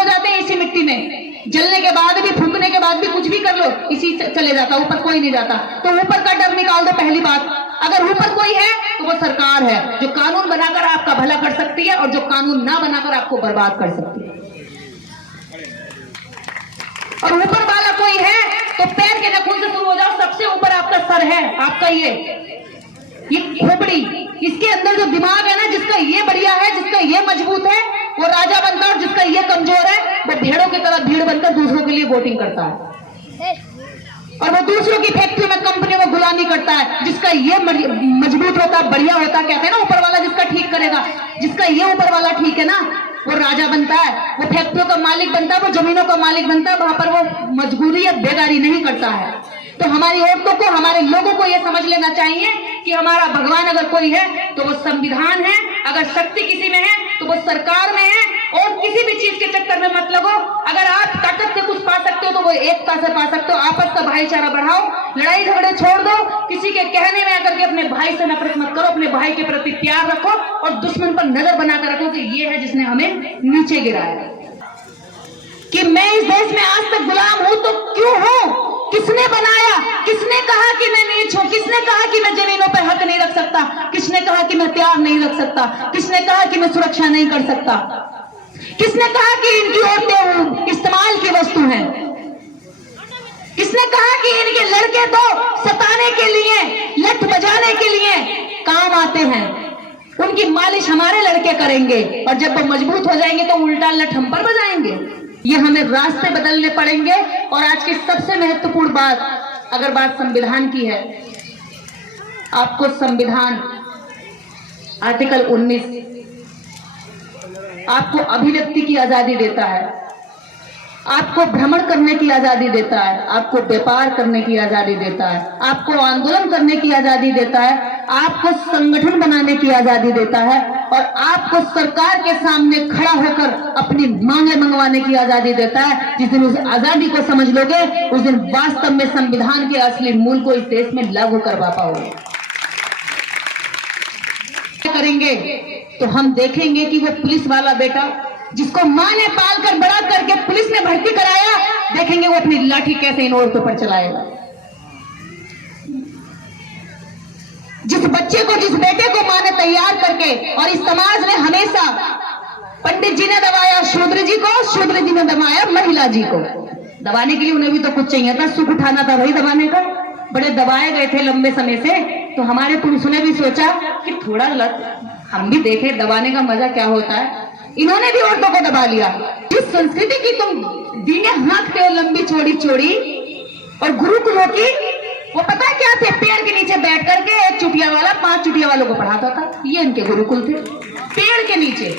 हो जाते हैं इसी मिट्टी में। जलने के बाद भी, फूकने के बाद भी कुछ भी कर लो, इसी चले जाता, ऊपर कोई नहीं जाता। तो ऊपर का डर निकाल दो। पहली बात, अगर ऊपर कोई है तो वो सरकार है, जो कानून बनाकर आपका भला कर सकती है और जो कानून ना बनाकर आपको बर्बाद कर सकती है। और ऊपर वाला कोई है तो पैर के नाखून से शुरू हो जाओ, सबसे ऊपर आपका सर है, आपका ये खोपड़ी, इसके अंदर जो दिमाग है ना, जिसका ये बढ़िया है, जिसका ये मजबूत है, वो राजा बनता है, और जिसका ये कमजोर है वो भेड़ों की तरह भीड़ बनकर दूसरों के लिए वोटिंग करता है, और वो दूसरों की फैक्ट्री में, कंपनी में गुलामी करता है। जिसका ये मजबूत होता, बढ़िया होता, कहते हैं ना ऊपर वाला जिसका ठीक करेगा, जिसका ये ऊपर वाला ठीक है ना, वो राजा बनता है, वो फैक्ट्रियों का मालिक बनता है, वो जमीनों का मालिक बनता है, वहां पर वो मजबूरी या बेगारी नहीं करता है। तो हमारी औरतों को, हमारे लोगों को यह समझ लेना चाहिए कि हमारा भगवान अगर कोई है तो वो संविधान है, अगर शक्ति किसी में है तो वो सरकार में है, और किसी भी चीज के चक्कर में मत लगो। अगर आप ताकत से कुछ पा सकते हो तो वो एकता से पा सकते हो। आपस का भाईचारा बढ़ाओ, लड़ाई झगड़े छोड़ दो, किसी के कहने में आकर के अपने भाई से नफरत मत करो, अपने भाई के प्रति प्यार रखो, और दुश्मन पर नजर बनाकर रखो कि ये है जिसने हमें नीचे गिराया। कि मैं इस देश में आज तक गुलाम हूं तो क्यों हूं? किसने बनाया? किसने कहा कि मैं नीच हूं? किसने कहा कि मैं जमीनों पर हक नहीं रख सकता? किसने कहा कि मैं प्यार नहीं रख सकता? किसने कहा कि मैं सुरक्षा नहीं कर सकता? किसने कहा कि इनकी औरतें इस्तेमाल की वस्तु हैं? किसने कहा कि इनके लड़के तो सताने के लिए, लठ बजाने के लिए काम आते हैं? उनकी मालिश हमारे लड़के करेंगे, और जब वो मजबूत हो जाएंगे तो उल्टा लठ हम पर बजाएंगे। ये हमें रास्ते बदलने पड़ेंगे। और आज की सबसे महत्वपूर्ण बात, अगर बात संविधान की है, आपको संविधान आर्टिकल 19 आपको अभिव्यक्ति की आजादी देता है, आपको भ्रमण करने की आजादी देता है, आपको व्यापार करने की आजादी देता है, आपको आंदोलन करने की आजादी देता है, आपको संगठन बनाने की आजादी देता है, और आपको सरकार के सामने खड़ा होकर अपनी मांगे मंगवाने की आजादी देता है। जिस दिन उस आजादी को समझ लोगे, उस दिन वास्तव में संविधान के असली मूल को इस देश में लागू करवा पाओगे। करेंगे तो हम देखेंगे कि वो पुलिस वाला बेटा जिसको मां ने पाल कर बड़ा करके पुलिस ने भर्ती कराया, देखेंगे वो अपनी लाठी कैसे इन औरतों पर चलाएगा। जिस बच्चे को, जिस बेटे को मां ने तैयार करके, और इस समाज ने हमेशा पंडित जी ने दबाया शूद्र जी को, शूद्र जी ने दबाया महिला जी को। दबाने के लिए उन्हें भी तो कुछ चाहिए था, सुख उठाना था वही दबाने का। बड़े दबाए गए थे लंबे समय से, तो हमारे पुरुषों ने भी सोचा कि थोड़ा हम भी देखें दबाने का मजा क्या होता है। इन्होंने भी औरतों को दबा लिया। जिस संस्कृति की तुम दीने हाँकते हो, लंबी चौड़ी चौड़ी, और गुरुकुलों की, वो पता है क्या थे? पेड़ के नीचे बैठ करके एक चुटिया वाला 5 चुटिया वालों को पढ़ाता था, ये इनके गुरुकुल थे। पेड़ के नीचे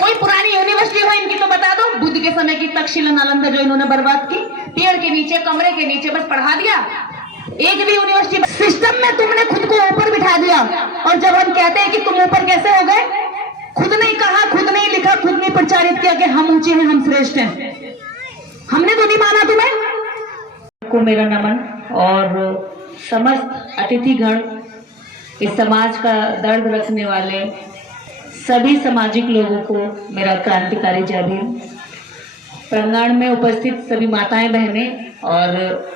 कोई पुरानी यूनिवर्सिटी हो इनकी तो बता दो, बुद्ध के समय की तक्षशिला नालंदा जो इन्होंने बर्बाद की, पेड़ के नीचे, कमरे के नीचे बस पढ़ा दिया। एक भी यूनिवर्सिटी सिस्टम में तुमने खुद को ऊपर बिठा दिया। और जब हम कहते हैं कि तुम ऊपर कैसे हो गए, खुद नहीं कहा, खुद नहीं लिखा, खुद नहीं प्रचारित किया कि हम ऊंचे हैं, हम श्रेष्ठ हैं, हमने तो नहीं माना तुम्हें। को मेरा नमन, और समस्त अतिथिगण, इस समाज का दर्द रखने वाले सभी सामाजिक लोगों को मेरा क्रांतिकारी जय भीम। प्रांगण में उपस्थित सभी माताएं, बहनें और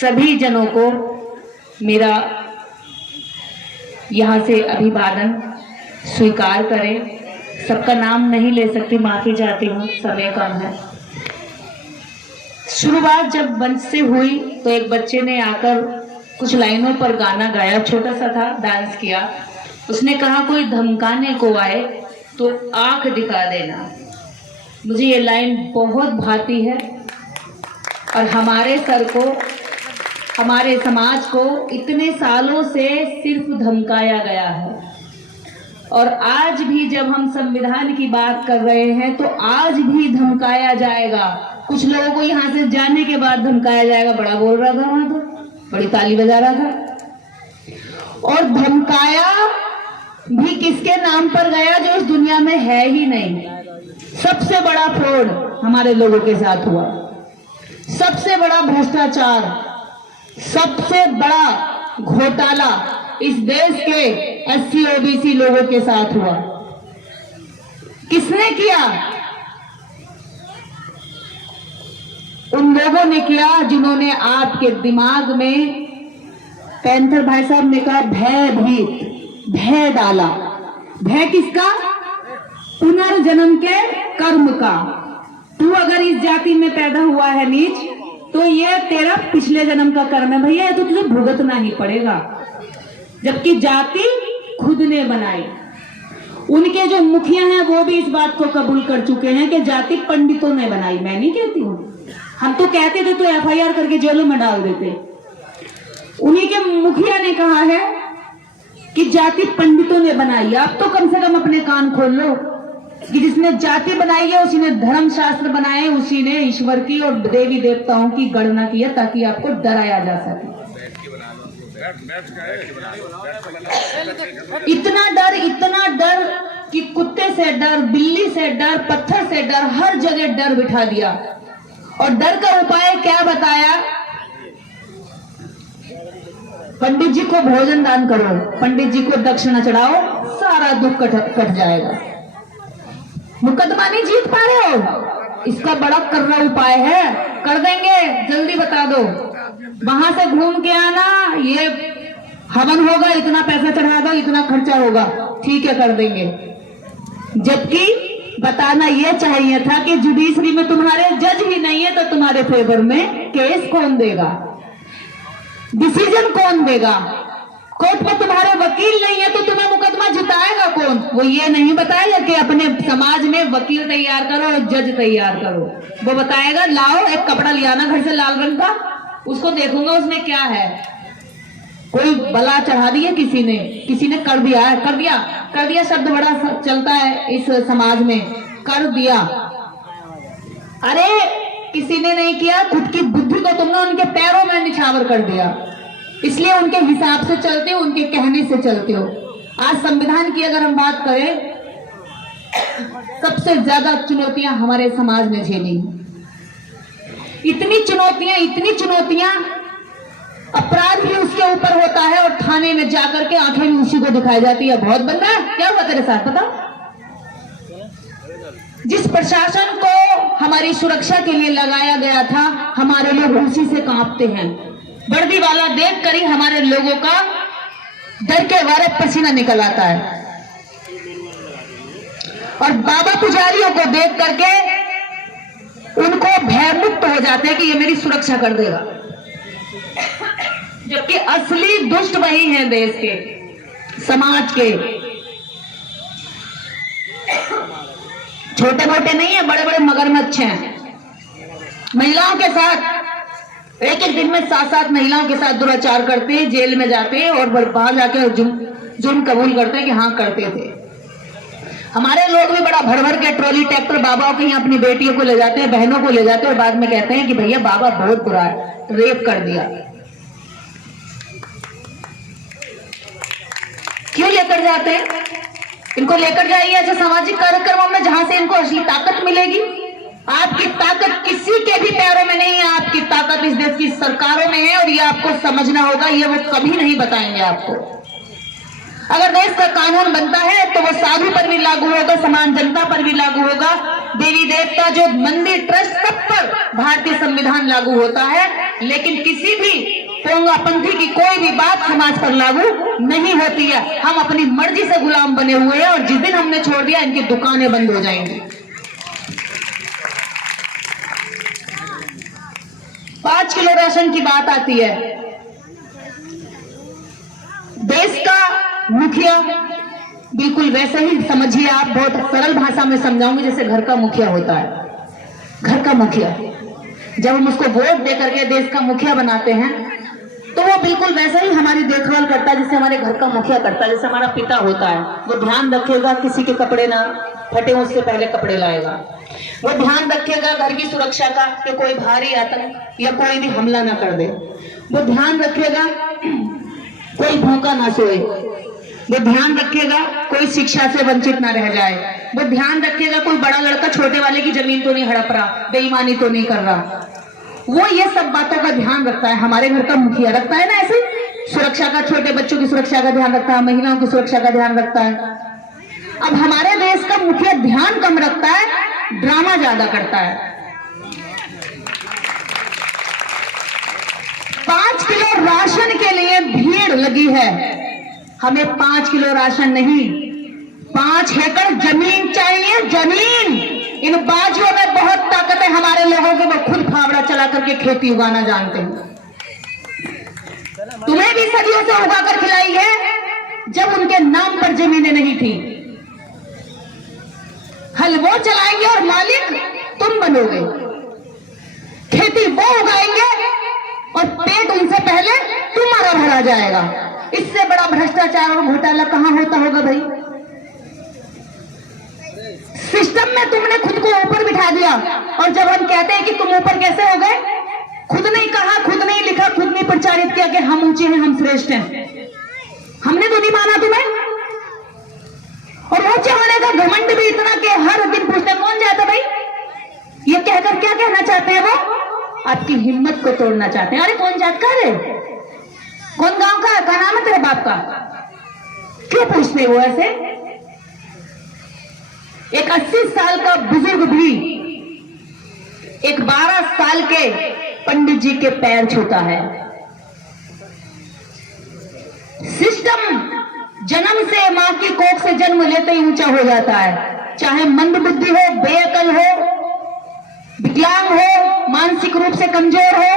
सभी जनों को मेरा यहाँ से अभिवादन स्वीकार करें। सबका नाम नहीं ले सकती, माफी चाहती हूँ, समय कम है। शुरुआत जब मंच से हुई तो एक बच्चे ने आकर कुछ लाइनों पर गाना गाया, छोटा सा था, डांस किया। उसने कहा कोई धमकाने को आए तो आंख दिखा देना। मुझे ये लाइन बहुत भाती है, और हमारे सर को, हमारे समाज को इतने सालों से सिर्फ धमकाया गया है। और आज भी जब हम संविधान की बात कर रहे हैं तो आज भी धमकाया जाएगा। कुछ लोगों को यहाँ से जाने के बाद धमकाया जाएगा। बड़ा बोल रहा था वहां, तो बड़ी ताली बजा रहा था। और धमकाया भी किसके नाम पर गया? जो इस दुनिया में है ही नहीं। सबसे बड़ा फ्रॉड हमारे लोगों के साथ हुआ, सबसे बड़ा भ्रष्टाचार, सबसे बड़ा घोटाला इस देश के SC OBC लोगों के साथ हुआ। किसने किया? उन लोगों ने किया जिन्होंने आपके दिमाग में, पैंथर भाई साहब ने कहा, भय डाला। भय किसका? पुनर्जन्म के कर्म का। तू अगर इस जाति में पैदा हुआ है नीच, तो ये तेरा पिछले जन्म का कर्म है भैया, ये तो तुझे भुगतना ही पड़ेगा। जबकि जाति खुद ने बनाई। उनके जो मुखिया हैं वो भी इस बात को कबूल कर चुके हैं कि जाति पंडितों ने बनाई। मैं नहीं कहती हूँ, हम तो कहते थे तो FIR करके जेलों में डाल देते। उन्हीं के मुखिया ने कहा है कि जाति पंडितों ने बनाई। आप तो कम से कम अपने कान खोल लो कि जिसने जाति बनाई है उसी ने धर्मशास्त्र बनाए, उसी ने ईश्वर की और देवी देवताओं की गणना की है ताकि आपको डराया जा सके। इतना डर कि कुत्ते से डर, बिल्ली से डर, पत्थर से डर, हर जगह डर बिठा दिया। और डर का उपाय क्या बताया? पंडित जी को भोजन दान करो, पंडित जी को दक्षिणा चढ़ाओ, सारा दुख कट जाएगा। मुकदमा नहीं जीत पा रहे हो, इसका बड़ा कर्रा उपाय है, कर देंगे, जल्दी बता दो। वहां से घूम के आना, ये हवन होगा, इतना पैसा चढ़ा दो, इतना खर्चा होगा, ठीक है कर देंगे। जबकि बताना ये चाहिए था कि जुडिशरी में तुम्हारे जज ही नहीं है तो तुम्हारे फेवर में केस कौन देगा, डिसीजन कौन देगा? कोर्ट में तुम्हारे वकील नहीं है तो तुम्हें मुकदमा जिताएगा कौन? वो ये नहीं बताएगा कि अपने समाज में वकील तैयार करो और जज तैयार करो। वो बताएगा लाओ एक कपड़ा ले आना घर से लाल रंग का, उसको देखूंगा उसमें क्या है। कोई बला चढ़ा दी है किसी ने कर दिया है, कर दिया शब्द बड़ा चलता है इस समाज में, कर दिया। अरे किसी ने नहीं किया, खुद की बुद्धि को तुमने उनके पैरों में निछावर कर दिया, इसलिए उनके हिसाब से चलते हो, उनके कहने से चलते हो। आज संविधान की अगर हम बात करें, सबसे ज्यादा चुनौतियां हमारे समाज ने झेली। इतनी चुनौतियां, अपराध भी उसके ऊपर होता है और थाने में जाकर के आंखें भी उसी को दिखाई जाती है। बहुत बंदा क्या हुआ तेरे साथ पता? जिस प्रशासन को हमारी सुरक्षा के लिए लगाया गया था, हमारे लोग उसी से कांपते हैं। वर्दी वाला देख कर ही हमारे लोगों का डर के मारे पसीना निकल आता है। और बाबा पुजारियों को देख करके उनको भयमुक्त हो जाते हैं कि ये मेरी सुरक्षा कर देगा। जबकि असली दुष्ट वही है देश के, समाज के। छोटे मोटे नहीं है, बड़े बड़े मगरमच्छ हैं। महिलाओं के साथ एक दिन में 7-7 महिलाओं के साथ दुराचार करते हैं, जेल में जाते हैं और वहां जाके जुर्म कबूल करते हैं कि हाँ करते थे। हमारे लोग भी बड़ा भर भर के ट्रॉली ट्रैक्टर बाबाओं के यहाँ अपनी बेटियों को ले जाते हैं, बहनों को ले जाते हैं और बाद में कहते हैं कि भैया बाबा बहुत बुरा है, रेप कर दिया। क्यों लेकर जाते हैं? इनको लेकर जाइए ऐसे सामाजिक कार्यक्रमों में जहां से इनको असली ताकत मिलेगी। आपकी ताकत किसी के भी पैरों में नहीं है, आपकी ताकत इस देश की सरकारों में है और ये आपको समझना होगा। ये वो कभी नहीं बताएंगे आपको। अगर देश का कानून बनता है तो वो साधु पर भी लागू होगा, समान जनता पर भी लागू होगा, देवी देवता जो मंदिर ट्रस्ट सब पर भारतीय संविधान लागू होता है। लेकिन किसी भी पोंगापंथी की कोई भी बात समाज पर लागू नहीं होती है। हम अपनी मर्जी से गुलाम बने हुए हैं और जिस दिन हमने छोड़ दिया इनकी दुकानें बंद हो जाएंगी। 5 किलो राशन की बात आती है। देश का मुखिया बिल्कुल वैसे ही समझिए आप, बहुत सरल भाषा में समझाऊंगी जैसे घर का मुखिया होता है। घर का मुखिया जब हम उसको वोट दे करके देश का मुखिया बनाते हैं तो वो बिल्कुल वैसे ही हमारी देखभाल करता है जैसे हमारे घर का मुखिया करता है, जैसे हमारा पिता होता है। वो ध्यान रखेगा किसी के कपड़े ना फटे, उससे पहले कपड़े लाएगा। वो ध्यान रखेगा घर की सुरक्षा का कि कोई भारी आतंक या कोई भी हमला ना कर दे। वो ध्यान रखेगा कोई भूखा ना सोए। वो ध्यान रखेगा कोई शिक्षा से वंचित ना रह जाए। वो ध्यान रखेगा कोई बड़ा लड़का छोटे वाले की जमीन तो नहीं हड़प रहा, बेईमानी तो नहीं कर रहा। वो ये सब बातों का ध्यान रखता है। हमारे घर का मुखिया रखता है ना ऐसे, सुरक्षा का, छोटे बच्चों की सुरक्षा का ध्यान रखता है, महिलाओं की सुरक्षा का ध्यान रखता है। अब हमारे देश का मुखिया ध्यान कम रखता है, ड्रामा ज्यादा करता है। 5 किलो राशन के लिए भीड़ लगी है। हमें 5 किलो राशन नहीं, 5 एकड़ जमीन चाहिए, जमीन। इन बाजुओं में बहुत ताकत है हमारे लोगों के, वो खुद फावड़ा चला करके खेती उगाना जानते हैं। तुम्हें भी सदियों से उगाकर खिलाई है जब उनके नाम पर जमीनें नहीं थी। हल वो चलाएंगे और मालिक तुम बनोगे। खेती वो उगाएंगे और पेट उनसे पहले तुम्हारा भरा जाएगा। इससे बड़ा भ्रष्टाचार और घोटाला कहां होता होगा भाई? सिस्टम में तुमने खुद को ऊपर बिठा दिया, और जब हम कहते हैं कि तुम ऊपर कैसे हो गए, खुद नहीं कहा, खुद नहीं लिखा, खुद नहीं प्रचारित किया कि हम ऊंचे हैं, हम श्रेष्ठ हैं। हमने तो नहीं माना तुम्हें। और ऊंचे होने का घमंड भी इतना कि हर दिन पूछते कौन जाता भाई, ये कहकर क्या कहना चाहते हैं? वो आपकी हिम्मत को तोड़ना चाहते हैं। अरे कौन जात का है, कौन गांव का है, क्या नाम है तेरे बाप का, क्यों पूछते हो ऐसे? एक 80 साल का बुजुर्ग भी एक 12 साल के पंडित जी के पैर छूता है। सिस्टम जन्म से, मां की कोख से जन्म लेते ही ऊंचा हो जाता है। चाहे मंद बुद्धि हो, बेअकल हो, विकलांग हो, मानसिक रूप से कमजोर हो,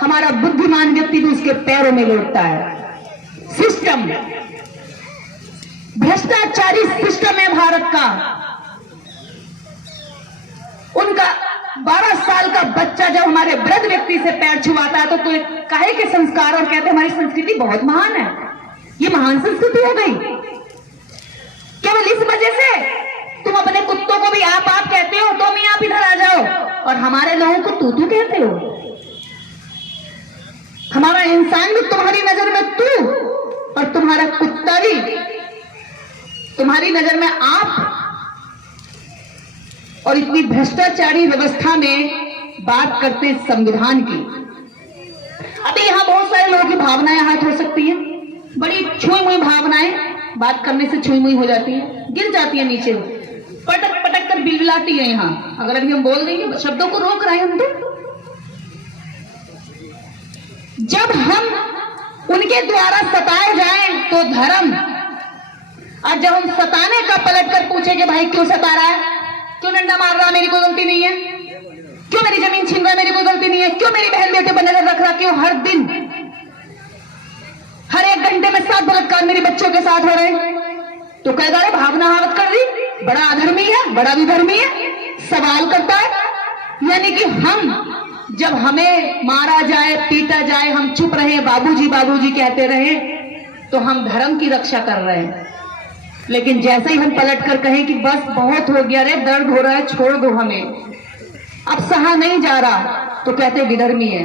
हमारा बुद्धिमान व्यक्ति भी उसके पैरों में लौटता है। सिस्टम भ्रष्टाचारी सिस्टम है भारत का। उनका 12 साल का बच्चा जब हमारे वृद्ध व्यक्ति से पैर छुआता है तो काहे के संस्कार, और कहते हैं हमारी संस्कृति बहुत महान है। ये महान संस्कृति हो गई केवल इस वजह से तुम अपने कुत्तों को भी आप कहते हो, तुम ही आप इधर आ जाओ, और हमारे लोगों को तू कहते हो। हमारा इंसान भी तुम्हारी नजर में तू, और तुम्हारा कुत्ता भी तुम्हारी नजर में आप। और इतनी भ्रष्टाचारी व्यवस्था में बात करते हैं संविधान की। अभी यहां बहुत सारे लोगों की भावनाएं हाथ हो सकती हैं, बड़ी छुई मुई भावनाएं, बात करने से छुई मुई हो जाती है, गिर जाती है नीचे, पटक पटक कर बिलबिलाती है। यहां अगर अभी हम बोल देंगे, शब्दों को रोक रहे हैं हम तो। जब हम उनके द्वारा सताए जाएं तो धर्म, और जब हम सताने का पलट कर पूछे कि भाई क्यों सता रहा है, क्यों डंडा मार रहा, मेरी कोई गलती नहीं है, क्यों मेरी जमीन छीन रहा, मेरी कोई गलती नहीं है, क्यों मेरी बहन बेटे पर नजर रख रहा, क्यों हर दिन हर 1 घंटे में 7 बलात्कार मेरे बच्चों के साथ हो रहे हैं, तो कह रहे भावना हावत कर दी, बड़ा अधर्मी है, बड़ा विधर्मी है, सवाल करता है। यानी कि हम जब हमें मारा जाए, पीटा जाए, हम चुप रहे, बाबूजी बाबूजी कहते रहे, तो हम धर्म की रक्षा कर रहे हैं। लेकिन जैसे ही हम पलट कर कहें कि बस बहुत हो गया रे, दर्द हो रहा है, छोड़ दो हमें, अब सहा नहीं जा रहा, तो कहते विधर्मी है।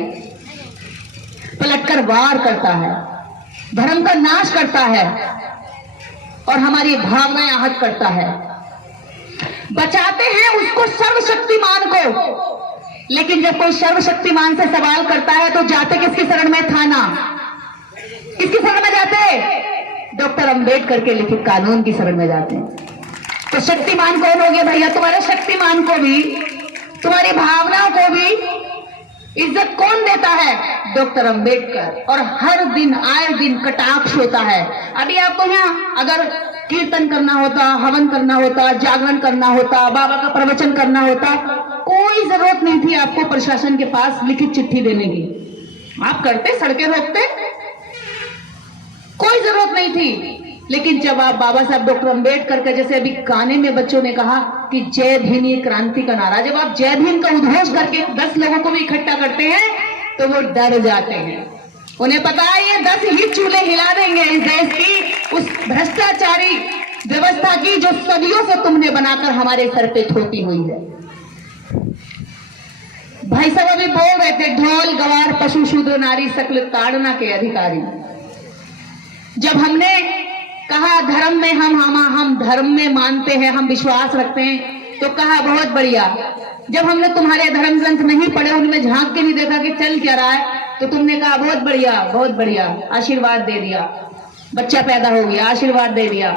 पलटकर वार करता है, धर्म का नाश करता है, और हमारी भावनाएं आहत करता है। बचाते हैं उसको सर्वशक्तिमान को, लेकिन जब कोई सर्वशक्तिमान से सवाल करता है तो जाते किसकी शरण में? थाना। किसकी शरण में जाते? डॉक्टर अंबेडकर के लिखित कानून की शरण में जाते हैं। तो शक्तिमान कौन हो गया भैया? तुम्हारे शक्तिमान को भी, तुम्हारी भावनाओं को भी इज्जत कौन देता है? डॉक्टर अंबेडकर। और हर दिन आए दिन कटाक्ष होता है। अभी आपको यहाँ अगर कीर्तन करना होता, हवन करना होता, जागरण करना होता, बाबा का प्रवचन करना होता, कोई जरूरत नहीं थी आपको प्रशासन के पास लिखित चिट्ठी देने की। आप करते, सड़कें रोकते, कोई जरूरत नहीं थी। लेकिन जब आप बाबा साहब डॉक्टर अंबेडकर का, जैसे अभी गाने में बच्चों ने कहा कि जय भीम ये क्रांति का नारा, जब आप जय भीम का उद्घोष करके 10 लोगों को भी इकट्ठा करते हैं तो वो डर जाते हैं। उन्हें पता है ये 10 ही चूल्हे हिला देंगे इस देश की उस भ्रष्टाचारी व्यवस्था की जो सदियों से तुमने बनाकर हमारे सर पे थोपी हुई है। भाई साहब अभी बोल रहे थे, ढोल गवार पशु शूद्र नारी सकल ताड़ना के अधिकारी। जब हमने कहा धर्म में हम धर्म में मानते हैं, हम विश्वास रखते हैं, तो कहा बहुत बढ़िया। जब हमने तुम्हारे धर्म ग्रंथ नहीं पढ़े, उनमें झांक के नहीं देखा कि चल क्या रहा है, तो तुमने कहा बहुत बढ़िया, बहुत बढ़िया, आशीर्वाद दे दिया, बच्चा पैदा हो गया, आशीर्वाद दे दिया,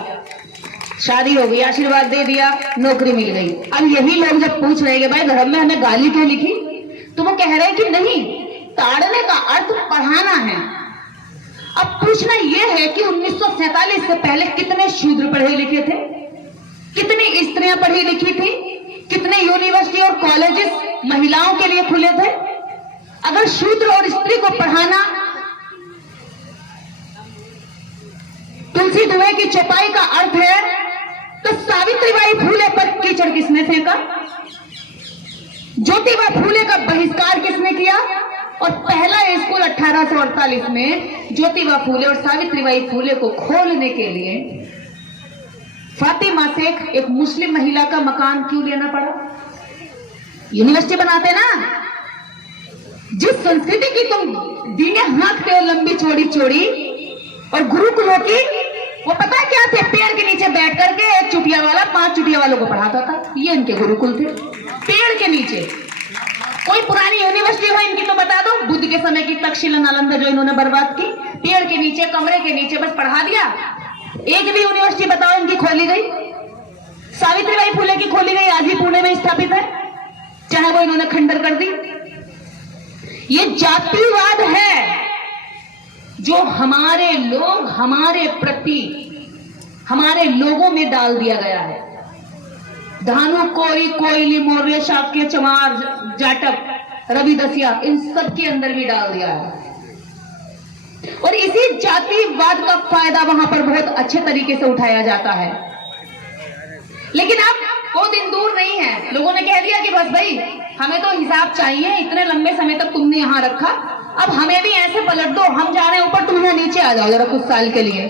शादी हो गई, आशीर्वाद दे दिया, नौकरी मिल गई। अब यही लोग जब पूछ रहे हैं कि भाई धर्म में हमें गाली क्यों लिखी, तो वो कह रहे हैं कि नहीं, ताड़ने का अर्थ पढ़ाना है। अब पूछना यह है कि 1947 से पहले कितने शूद्र पढ़े लिखे थे, कितनी स्त्रियां पढ़ी लिखी थी, कितने यूनिवर्सिटी और कॉलेजेस महिलाओं के लिए खुले थे। अगर शूद्र और स्त्री को पढ़ाना तुलसी दुए की चौपाई का अर्थ है, तो सावित्रीबाई फूले पर कीचड़ किसने फेंका, ज्योतिबा फूले का बहिष्कार किसने किया, और पहला स्कूल 1848 में ज्योतिबा फूले और सावित्रीबाई फूले को खोलने के लिए फातिमा शेख एक मुस्लिम महिला का मकान क्यों लेना पड़ा। यूनिवर्सिटी बनाते ना, जिस संस्कृति की तुम दीने हाँकते हो लंबी चौड़ी चौड़ी, और गुरुकुलों की वो पता है क्या थे, पेड़ के नीचे बैठ करके एक चुटिया वाला 5 चुटिया वालों को पढ़ाता था, ये इनके गुरुकुल थे, पेड़ के नीचे। कोई पुरानी यूनिवर्सिटी हो इनकी तो बता दो, बुद्ध के समय की तक्षशिला नालंदा जो इन्होंने बर्बाद की, पेड़ के नीचे कमरे के नीचे बस पढ़ा दिया। एक भी यूनिवर्सिटी बताओ इनकी खोली गई। सावित्रीबाई फूले की खोली गई, आज भी पुणे में स्थापित है, चाहे वो इन्होंने खंडर कर दी। ये जातिवाद है जो हमारे लोग, हमारे प्रति, हमारे लोगों में डाल दिया गया है। धानु कोई, कोयली, मौर्य, शाक्य, चमार, जाटक, रविदसिया, इन सब के अंदर भी डाल दिया है। और इसी जातिवाद का फायदा वहां पर बहुत अच्छे तरीके से उठाया जाता है। लेकिन अब वो दिन दूर नहीं है, लोगों ने कह दिया कि बस भाई हमें तो हिसाब चाहिए, इतने लंबे समय तक तुमने यहां रखा, अब हमें भी ऐसे पलट दो, हम जा रहे हैं ऊपर, तुम यहाँ नीचे आ जाओ जरा कुछ साल के लिए।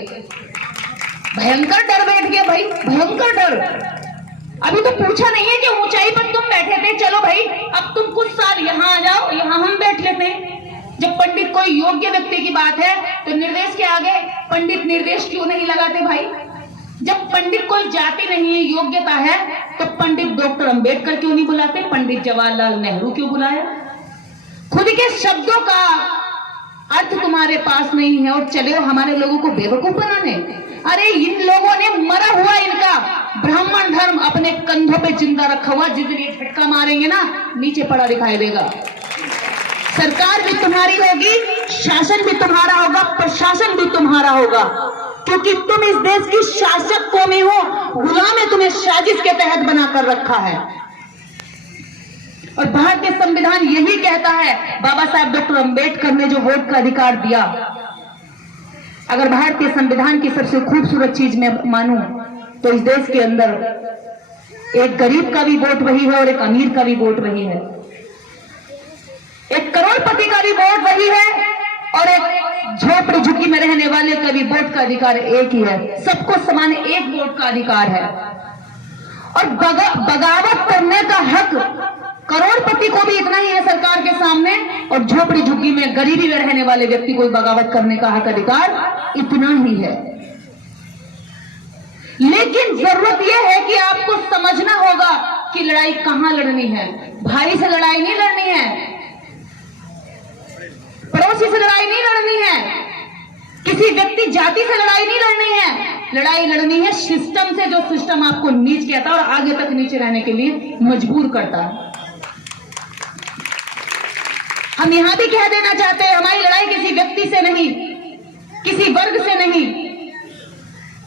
भयंकर डर बैठ गया भाई, भयंकर डर। अभी तो पूछा नहीं है कि ऊंचाई पर तुम बैठे थे, चलो भाई अब तुम कुछ साल यहाँ आ जाओ, यहाँ हम बैठ लेते हैं। जब पंडित कोई योग्य व्यक्ति की बात है तो निर्देश के आगे पंडित निर्देश क्यों नहीं लगाते भाई। जब पंडित कोई जाति नहीं है, योग्यता है, तो पंडित डॉक्टर अंबेडकर क्यों नहीं बुलाते, पंडित जवाहरलाल नेहरू क्यों बुलाया। खुद के शब्दों का अर्थ तुम्हारे पास नहीं है और चले हो हमारे लोगों को बेवकूफ बनाने। अरे इन लोगों ने मरा हुआ इनका ब्राह्मण धर्म अपने कंधों पे जिंदा रखा हुआ, जिस दिन ये झटका मारेंगे ना नीचे पड़ा दिखाई देगा। सरकार भी तुम्हारी होगी, शासन भी तुम्हारा होगा, प्रशासन भी तुम्हारा होगा, क्योंकि तुम इस देश की शासक कौमें हो, गुलाम है तुम्हें साजिश के तहत बनाकर रखा है। और भारतीय संविधान यही कहता है, बाबा साहब डॉक्टर अंबेडकर ने जो वोट का अधिकार दिया, अगर भारतीय संविधान की सबसे खूबसूरत चीज मैं मानूं तो इस देश के अंदर एक गरीब का भी वोट वही है और एक अमीर का भी वोट वही है, एक करोड़पति का भी वोट वही है और एक झोपड़ी झुग्गी में रहने वाले का भी वोट का अधिकार एक ही है। सबको समान एक वोट का अधिकार है। और बगावत करने का हक करोड़पति को भी इतना ही है सरकार के सामने, और झोपड़ी झुग्गी में गरीबी में रहने वाले व्यक्ति को बगावत करने का हक अधिकार इतना ही है। लेकिन जरूरत यह है कि आपको समझना होगा कि लड़ाई कहां लड़नी है। भाई से लड़ाई नहीं लड़नी है, पड़ोसी से लड़ाई नहीं लड़नी है, किसी व्यक्ति जाति से लड़ाई नहीं लड़नी है। लड़ाई लड़नी है सिस्टम से, जो सिस्टम आपको नीच कहता है और आगे तक नीचे रहने के लिए मजबूर करता है। हम यहां भी कह देना चाहते हैं, हमारी लड़ाई किसी व्यक्ति से नहीं, किसी वर्ग से नहीं,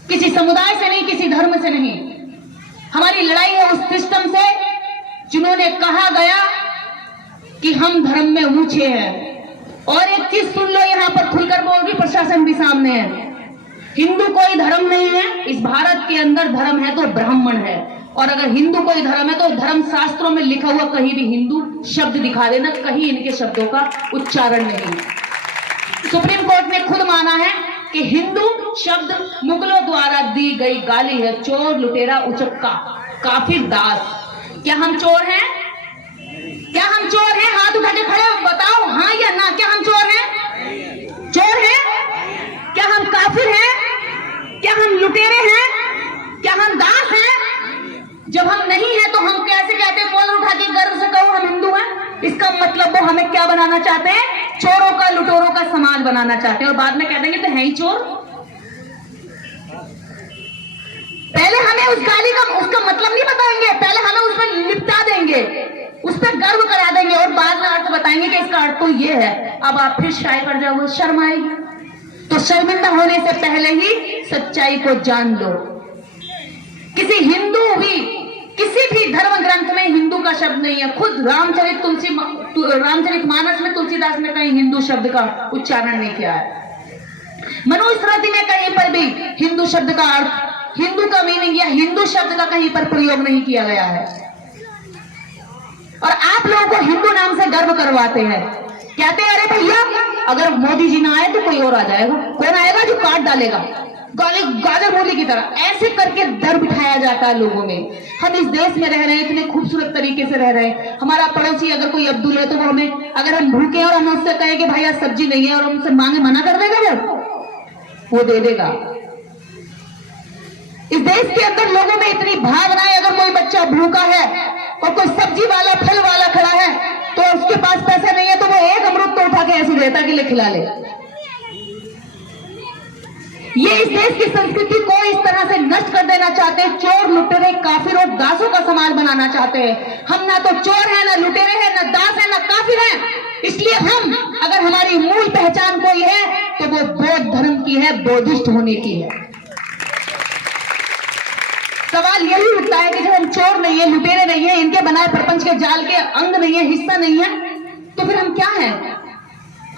किसी समुदाय से नहीं, किसी धर्म से नहीं। हमारी लड़ाई है उस सिस्टम से जिन्होंने कहा गया कि हम धर्म में ऊंचे हैं। और एक चीज सुन लो, यहां पर खुलकर बोल रही, प्रशासन भी सामने है, हिंदू कोई धर्म नहीं है। इस भारत के अंदर धर्म है तो ब्राह्मण है, और अगर हिंदू कोई धर्म है तो धर्म शास्त्रों में लिखा हुआ कहीं भी हिंदू शब्द दिखा देना, कहीं इनके शब्दों का उच्चारण नहीं। सुप्रीम कोर्ट ने खुद माना है कि हिंदू शब्द मुगलों द्वारा दी गई गाली है। चोर, लुटेरा, उचक्का, काफिर, दास। क्या हम चोर हैं? क्या हम चोर हैं? हाथ उठा के खड़े बताओ, हाँ या ना। क्या हम चोर हैं? चोर हैं? क्या हम काफिर हैं? क्या हम लुटेरे हैं? क्या हम दास हैं? जब हम नहीं है तो हम कैसे कहते हैं, कॉलर उठा के गर्व से कहो हम हिंदू हैं? इसका मतलब वो हमें क्या बनाना चाहते हैं? चोरों का, लुटेरों का समाज बनाना चाहते हैं, और बाद में कह देंगे तो है ही चोर। पहले हमें उस गाली का उसका मतलब नहीं बताएंगे, पहले हमें उसमें लिपटा देंगे उस पर गर्व करा देंगे और बाद में अर्थ बताएंगे कि इसका अर्थ तो ये है। अब आप फिर शाय कर जाओगे, शर्म आएगी। तो शर्मिंदा होने से पहले ही सच्चाई को जान लो। किसी हिंदू भी, किसी भी धर्म ग्रंथ में हिंदू का शब्द नहीं है। खुद रामचरितमानस में तुलसीदास ने कहीं हिंदू शब्द का उच्चारण नहीं किया है। मनुस्मृति में कहीं पर भी हिंदू शब्द का अर्थ, हिंदू का मीनिंग या हिंदू शब्द का कहीं पर प्रयोग नहीं किया गया है। और आप लोगों को हिंदू नाम से गर्व करवाते हैं, कहते हैं अरे भैया अगर मोदी जी ना आए तो कोई और आ जाएगा, कौन आएगा जो काट डालेगा, गाजर मूली की तरह। ऐसे करके डर बिठाया जाता है लोगों में। हम इस देश में रह रहे हैं, इतने खूबसूरत तरीके से रह रहे हैं। हमारा पड़ोसी अगर कोई अब्दुल है तो वो हमें, अगर हम भूखे हैं और हम उससे कहें कि भाई आज सब्जी नहीं है और हमसे मांगे, मना कर देगा, वो दे देगा। इस देश के अंदर लोगों में इतनी भावना है, अगर कोई बच्चा भूखा है और कोई सब्जी वाला, फल वाला खड़ा है तो उसके पास पैसे नहीं है तो वो एक अमरूद तो उठा के ऐसे देता कि ले खिला ले। ये इस देश की संस्कृति को इस तरह से नष्ट कर देना चाहते हैं। चोर, लुटेरे, काफिर और दासों का समाज बनाना चाहते हैं। हम ना तो चोर हैं, ना लुटेरे हैं, ना दास हैं, ना काफिर हैं। इसलिए हम, अगर हमारी मूल पहचान कोई है तो वो बौद्ध धर्म की है, बौद्धिस्ट होने की है। सवाल यही उठता है कि जब हम चोर नहीं है, लुटेरे नहीं है, इनके बनाए प्रपंच के जाल के अंग नहीं है, हिस्सा नहीं है, तो फिर हम क्या हैं?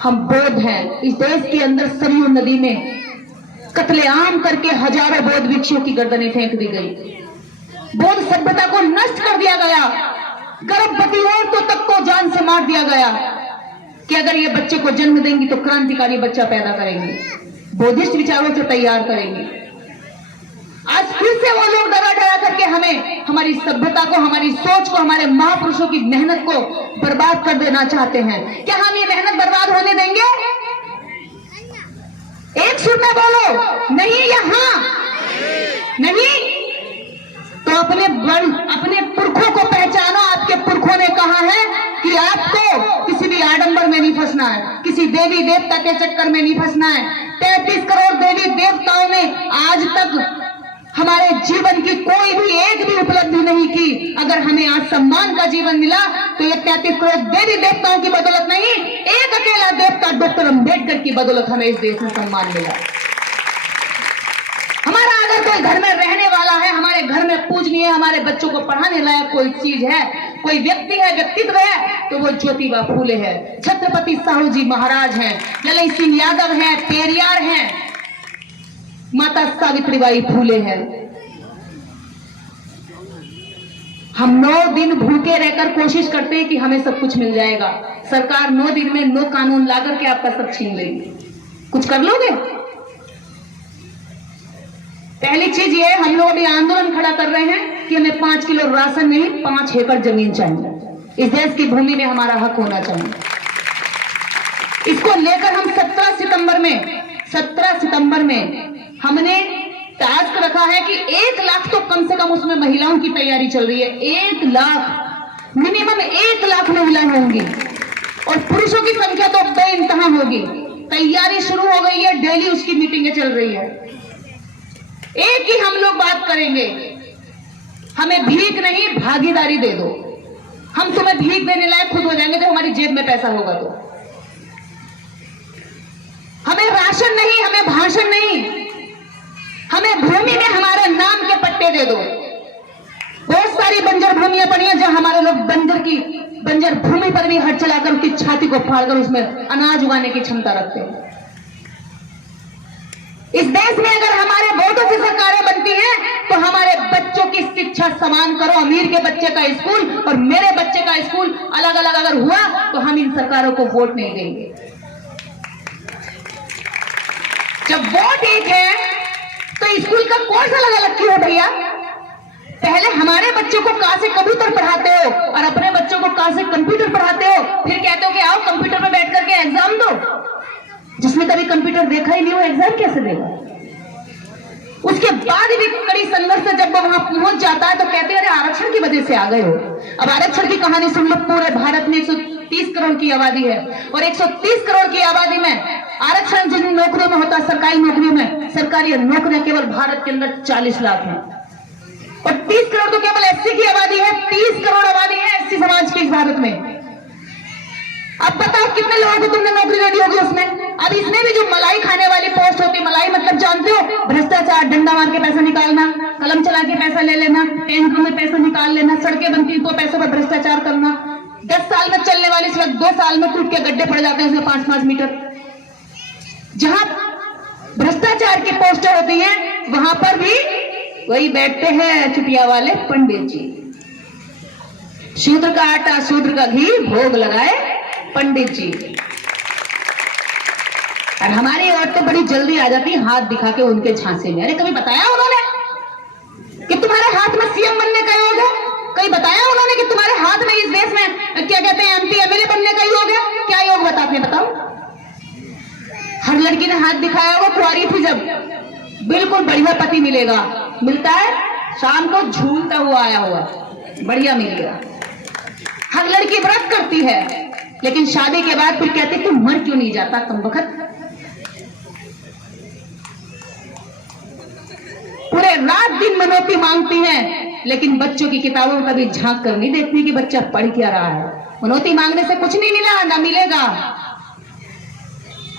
हम बौद्ध हैं। इस देश के अंदर सरयू नदी में कत्लेआम करके हजारों बौद्ध भिक्षुओं की गर्दनें फेंक दी गई। बौद्ध सभ्यता को नष्ट कर दिया गया। गर्भवती औरतों तक को जान से मार दिया गया कि अगर ये बच्चे को जन्म देंगी तो क्रांतिकारी बच्चा पैदा करेंगे, बौद्धिस्ट विचारों से तैयार करेंगे। आज फिर से वो लोग डरा डरा करके हमें, हमारी सभ्यता को, हमारी सोच को, हमारे महापुरुषों की मेहनत को बर्बाद कर देना चाहते हैं। क्या हम ये मेहनत बर्बाद होने देंगे? एक सुर में बोलो, नहीं या हाँ? नहीं तो अपने पुरखों को पहचानो। आपके पुरखों ने कहा है कि आपको किसी भी आडंबर में नहीं फंसना है, किसी देवी देवता के चक्कर में नहीं फंसना है। 33 करोड़ देवी देवताओं ने आज तक हमारे जीवन की कोई भी एक भी उपलब्धि नहीं की। अगर हमें आज सम्मान का जीवन मिला तो ये 33 करोड़ देवी देवताओं की बदौलत नहीं, एक अकेला देवता डॉक्टर अंबेडकर की बदौलत हमें इस देश में सम्मान मिला। हमारा अगर कोई घर में रहने वाला है, हमारे घर में पूजनीय है, हमारे बच्चों को पढ़ाने लायक कोई चीज है, कोई व्यक्ति है, व्यक्तित्व है, तो वो ज्योतिबा फूले है, छत्रपति साहू जी महाराज हैं, ललन सिंह यादव हैं, पेरियार हैं, माता सावित्रीबाई फूले हैं। हम 9 दिन भूखे रहकर कोशिश करते हैं कि हमें सब कुछ मिल जाएगा। सरकार 9 दिन में 9 कानून ला करके आपका सब छीन लेगी। कुछ कर लोगे? पहली चीज ये है, हम लोग अभी आंदोलन खड़ा कर रहे हैं कि हमें 5 किलो राशन नहीं, 5 एकड़ जमीन चाहिए। इस देश की भूमि में हमारा हक होना चाहिए। इसको लेकर हम 17 सितंबर में हमने टास्क रखा है कि 1 लाख तो कम से कम उसमें महिलाओं की तैयारी चल रही है। 1 लाख, मिनिमम 1 लाख महिलाएं होंगी और पुरुषों की संख्या तो बेइंतहा होगी। तैयारी शुरू हो गई है, डेली उसकी मीटिंगें चल रही है। एक ही हम लोग बात करेंगे, हमें भीख नहीं भागीदारी दे दो। हम तुम्हें भीख देने लायक खुद हो जाएंगे जब हमारी जेब में पैसा होगा तो। हमें राशन नहीं, हमें भाषण नहीं, हमें भूमि में हमारे नाम के पट्टे दे दो। बहुत सारी बंजर भूमियां पड़ी हैं जहां हमारे लोग बंजर भूमि पर भी हाथ चलाकर उसकी छाती को फाड़कर उसमें अनाज उगाने की क्षमता रखते हैं। इस देश में अगर हमारे वोटों से सरकारें बनती हैं तो हमारे बच्चों की शिक्षा समान करो। अमीर के बच्चे का स्कूल और मेरे बच्चे का स्कूल अलग अलग अगर हुआ तो हम इन सरकारों को वोट नहीं देंगे। जब वोट एक है तो स्कूल का कोर्स अलग अलग क्यों है भैया? पहले हमारे बच्चों को कहां से कबूतर पढ़ाते हो और अपने बच्चों को कहां से कंप्यूटर पढ़ाते हो, फिर कहते हो कि आओ कंप्यूटर में बैठ करके एग्जाम दो। जिसने कभी कंप्यूटर देखा ही नहीं हो एग्जाम कैसे देगा? उसके बाद भी कड़ी संघर्ष से जब वो वहां पहुंच जाता है तो कहते हैं अरे आरक्षण की वजह से आ गए हो। अब आरक्षण की कहानी सुन लो। पूरे भारत में 130 करोड़ की आबादी है और 130 करोड़ की आबादी में आरक्षण जिन नौकरियों में होता है, सरकारी नौकरियों में, सरकारी नौकरियां केवल भारत के अंदर 40 लाख हैं। और 30 करोड़ तो केवल एससी की आबादी है, 30 करोड़ आबादी है एससी समाज की इस भारत में। अब बताओ कितने लोगों को तुमने नौकरी देनी होगी उसमें। अब इसमें भी जो मलाई खाने वाली पोस्ट होती है, मलाई मतलब जानते हो, भ्रष्टाचार, डंडा मार के पैसा निकालना, कलम चला के पैसा ले लेना, टेंडरों में पैसा निकाल लेना, सड़कें बनती तो पैसों पर भ्रष्टाचार करना। 10 साल में चलने वाली सड़क 2 साल में टूट के गड्ढे पड़ जाते हैं उसमें 5-5 मीटर। जहां भ्रष्टाचार की पोस्टें होती हैं वहां पर भी वही बैठते हैं चुटिया वाले पंडित जी। शूद्र का आटा शूद्र का घी भोग लगाए पंडित जी। और हमारी औरत तो बड़ी जल्दी आ जाती हाथ दिखा के उनके झांसे में। अरे कभी बताया उन्होंने कि तुम्हारे हाथ में सीएम बनने का योग है? कभी बताया उन्होंने कि तुम्हारे हाथ में इस देश में क्या कहते हैं एमपी एमएलए बनने का योग है? क्या योग बताते बताओ। हर लड़की ने हाथ दिखाया होगा कुंवारी थी जब, बिल्कुल बढ़िया पति मिलेगा, मिलता है शाम को झूलता हुआ आया हुआ, बढ़िया मिलेगा। हर लड़की व्रत करती है लेकिन शादी के बाद फिर कहते तू मर क्यों नहीं जाता कमबख्त। पूरे रात दिन मनौती मांगती हैं लेकिन बच्चों की किताबों में कभी झांक कर नहीं देखती कि बच्चा पढ़ क्या रहा है। मनौती मांगने से कुछ नहीं मिला ना मिलेगा।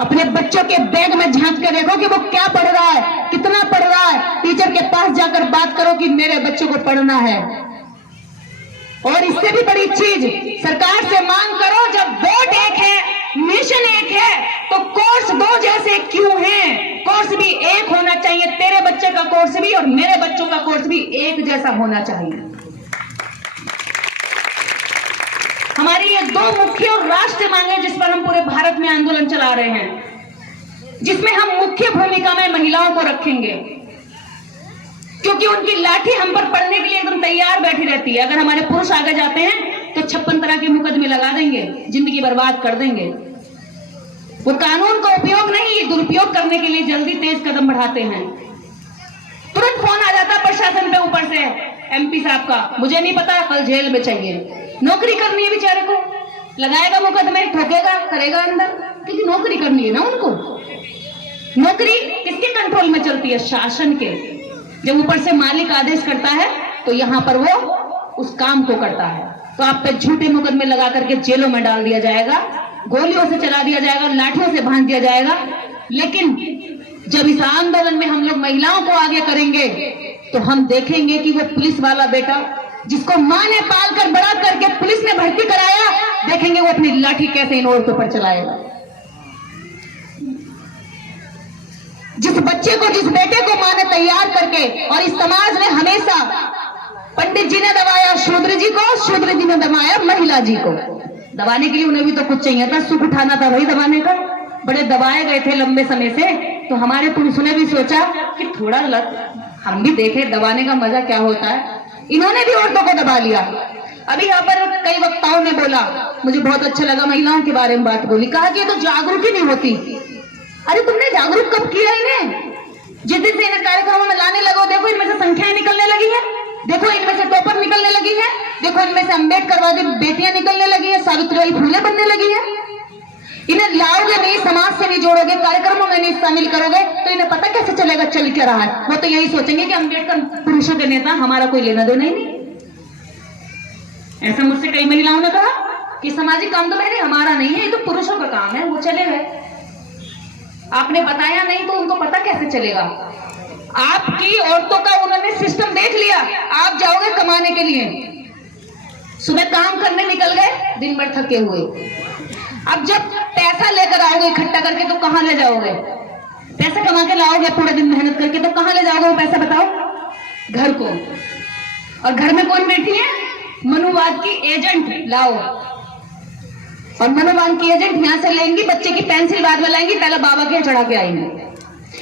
अपने बच्चों के बैग में झांक के देखो कि वो क्या पढ़ रहा है, कितना पढ़ रहा है। टीचर के पास जाकर बात करो कि मेरे बच्चों को पढ़ना है। और इससे भी बड़ी चीज सरकार से मांग करो, जब वोट एक है, मिशन एक है, तो कोर्स 2 जैसे क्यों हैं? कोर्स भी एक होना चाहिए। तेरे बच्चे का कोर्स भी और मेरे बच्चों का कोर्स भी एक जैसा होना चाहिए। हमारी ये 2 मुख्य और राष्ट्रीय मांगे जिस पर हम पूरे भारत में आंदोलन चला रहे हैं, जिसमें हम मुख्य भूमिका में महिलाओं को रखेंगे, क्योंकि उनकी लाठी हम पर पड़ने के लिए एकदम तैयार बैठी रहती है। अगर हमारे पुरुष आगे जाते हैं तो 56 तरह के मुकदमे लगा देंगे, जिंदगी बर्बाद कर देंगे। वो कानून का उपयोग नहीं दुरुपयोग करने के लिए जल्दी तेज कदम बढ़ाते हैं। तुरंत फोन आ जाता प्रशासन पे ऊपर से एमपी साहब का, मुझे नहीं पता, कल जेल में चाहिए। नौकरी करनी है बेचारे को, लगाएगा मुकदमे, ठोकेगा, करेगा अंदर, क्योंकि नौकरी करनी है ना उनको। नौकरी किसके कंट्रोल में चलती है? शासन के। जब ऊपर से मालिक आदेश करता है तो यहां पर वो उस काम को करता है। तो आप पे झूठे मुकदमे लगा करके जेलों में डाल दिया जाएगा, गोलियों से चला दिया जाएगा, लाठियों से बांध दिया जाएगा। लेकिन जब इस आंदोलन में हम लोग महिलाओं को आगे करेंगे तो हम देखेंगे कि वो पुलिस वाला बेटा जिसको मां ने पाल कर बड़ा करके पुलिस ने भर्ती कराया, देखेंगे वो अपनी लाठी कैसे इन औरतों पर चलाएगा। जिस बच्चे को, जिस बेटे को मां ने तैयार करके, और इस समाज ने हमेशा पंडित जी ने दबाया शूद्र जी को, शूद्र जी ने दबाया महिला जी को। दबाने के लिए उन्हें भी तो कुछ चाहिए था, सुख उठाना था वही दबाने का। बड़े दबाए गए थे लंबे समय से, तो हमारे पुरुषों ने भी सोचा कि थोड़ा हम भी देखें दबाने का मजा क्या होता है। इन्होंने भी औरतों को दबा लिया। अभी यहाँ पर कई वक्ताओं ने बोला, मुझे बहुत अच्छा लगा, महिलाओं के बारे में बात बोली, कहा कि ये तो जागरूक ही नहीं होती। अरे तुमने जागरूक कब किया इन्हें? जिस दिन से इन्हें कार्यक्रमों में लाने लगो, देखो इनमें से संख्याएं निकलने लगी है, देखो इनमें से टॉपर निकलने लगी है, देखो इनमें से अम्बेडकरवादी बेटियां निकलने लगी है, सावित्रीबाई फुले बनने लगी है। इन्हें लाओगे नहीं, समाज से नहीं जोड़ोगे, कार्यक्रमों में नहीं शामिल करोगे, तो इन्हें पता कैसे चलेगा चल क्या रहा है। वो तो यही सोचेंगे कि अम्बेडकर पुरुषों के नेता, हमारा कोई लेना देना ही नहीं। ऐसा मुझसे कई महिलाओं ने कहा कि सामाजिक आंदोलन है हमारा नहीं है, ये तो पुरुषों का काम है, वो चले गए। आपने बताया नहीं तो उनको पता कैसे चलेगा? आपकी औरतों का उन्होंने सिस्टम देख लिया। आप जाओगे कमाने के लिए, सुबह काम करने निकल गए, दिन भर थके हुए। अब जब पैसा लेकर आओगे इकट्ठा करके तो कहां ले जाओगे? पैसा कमा के लाओगे पूरे दिन मेहनत करके तो कहां ले जाओगे वो पैसा बताओ? घर को। और घर में कौन बैठी है? मनुवाद की एजेंट लाओ। और मनोवान की एजेंट यहां से लेंगी, बच्चे की पेंसिल बाद में लाएंगी, पहले बाबा के चढ़ा के आएंगे।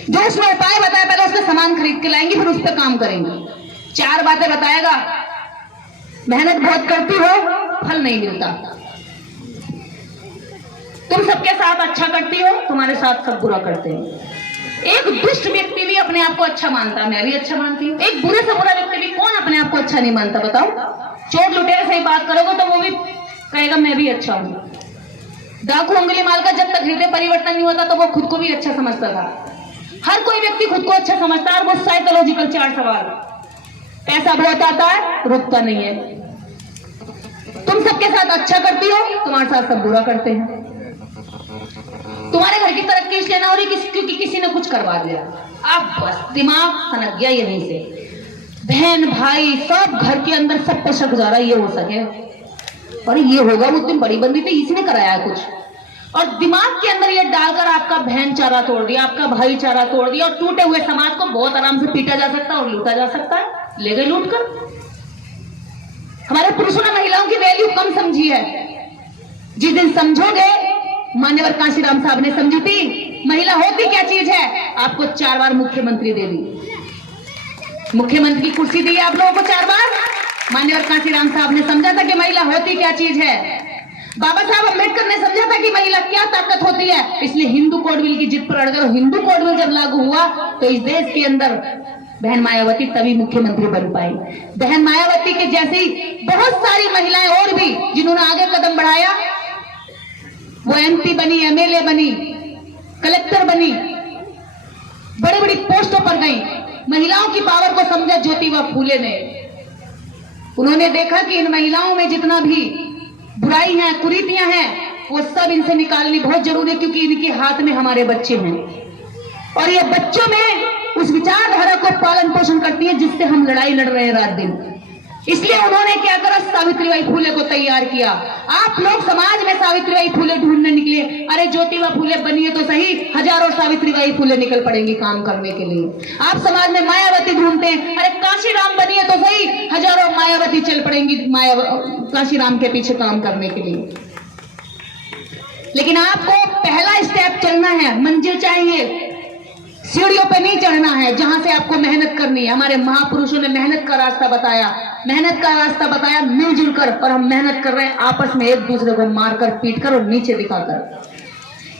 जो उसमें उपाय बताया पहले उसका सामान खरीद के लाएंगी, फिर उस पर काम करेंगे। 4 बातें बताएगा, मेहनत बहुत करती हो, फल नहीं मिलता। तुम सबके साथ अच्छा करती हो, तुम्हारे साथ सब बुरा करते हैं। एक दुष्ट व्यक्ति भी अपने आप को अच्छा मानता, मैं भी अच्छा मानती हूँ। एक बुरे से बुरा व्यक्ति भी कौन अपने आप को अच्छा नहीं मानता बताओ? चोट लुटेरे से ही बात करोगे तो वो भी कहेगा मैं भी अच्छा हूँ। डाकू अंगुली माल का जब तक हृदय परिवर्तन नहीं होता तो वो खुद को भी अच्छा समझता था। हर कोई व्यक्ति खुद को अच्छा समझता है। और वो साइकोलॉजिकल 4 सवाल, पैसा बहुत आता है, रुकता नहीं है। तुम सबके साथ अच्छा करती हो, तुम्हारे साथ सब बुरा करते हैं। तुम्हारे घर की तरक्की इसलिए ना हो रही क्योंकि किसी ने कुछ करवा दिया। अब बस दिमाग सनक गया यहीं से। बहन भाई सब घर के अंदर सब पे शक जा रहा है, ये हो सके और ये होगा, उस दिन बड़ी बंदी थी इसने कराया कुछ, और दिमाग के अंदर ये डालकर आपका बहन चारा तोड़ दिया, आपका भाई चारा तोड़ दिया, और टूटे हुए समाज को बहुत आराम से पीटा जा सकता है और लूटा जा सकता है। ले गए लूट कर। हमारे पुरुषों ने महिलाओं की वैल्यू कम समझी है। जिस दिन समझोगे, मान्यवर कांशीराम साहब ने समझी थी महिला होती क्या चीज है, आपको 4 बार मुख्यमंत्री दे दी, मुख्यमंत्री की कुर्सी दी आप लोगों को 4 बार। मान्यवर कांशीराम साहब ने समझा था कि महिला होती क्या चीज है। बाबा साहब अम्बेडकर ने समझा था कि महिला क्या ताकत होती है, इसलिए हिंदू कोड बिल की जिद पर अड़ गए। हिंदू कोड बिल जब लागू हुआ तो इस देश के अंदर बहन मायावती तभी मुख्यमंत्री बन पाई। बहन मायावती के जैसी बहुत सारी महिलाएं और भी जिन्होंने आगे कदम बढ़ाया, वो MP बनी, MLA बनी, कलेक्टर बनी, बड़ी बड़ी पोस्टों पर गई। महिलाओं की पावर को समझा ज्योतिबा फूले ने। उन्होंने देखा कि इन महिलाओं में जितना भी बुराई है, कुरीतियां हैं, वो सब इनसे निकालनी बहुत जरूरी है, क्योंकि इनके हाथ में हमारे बच्चे हैं और ये बच्चों में उस विचारधारा को पालन पोषण करती है जिससे हम लड़ाई लड़ रहे हैं रात दिन। इसलिए उन्होंने क्या करा, सावित्रीबाई फूले को तैयार किया। आप लोग समाज में सावित्रीबाई फूले ढूंढने निकले, अरे ज्योतिबा फूले बनिए तो सही, हजारों सावित्रीबाई फूले निकल पड़ेंगी काम करने के लिए। आप समाज में मायावती ढूंढते हैं, अरे कांशीराम बनिए तो सही, हजारों मायावती चल पड़ेंगी कांशीराम के पीछे काम करने के लिए। लेकिन आपको पहला स्टेप चलना है, मंजिल चाहिए, सीढ़ियों पे नहीं चढ़ना है, जहां से आपको मेहनत करनी है। हमारे महापुरुषों ने मेहनत का रास्ता बताया, मेहनत का रास्ता बताया मिलजुल कर, और हम मेहनत कर रहे हैं आपस में, एक दूसरे को मारकर, पीटकर और नीचे दिखाकर।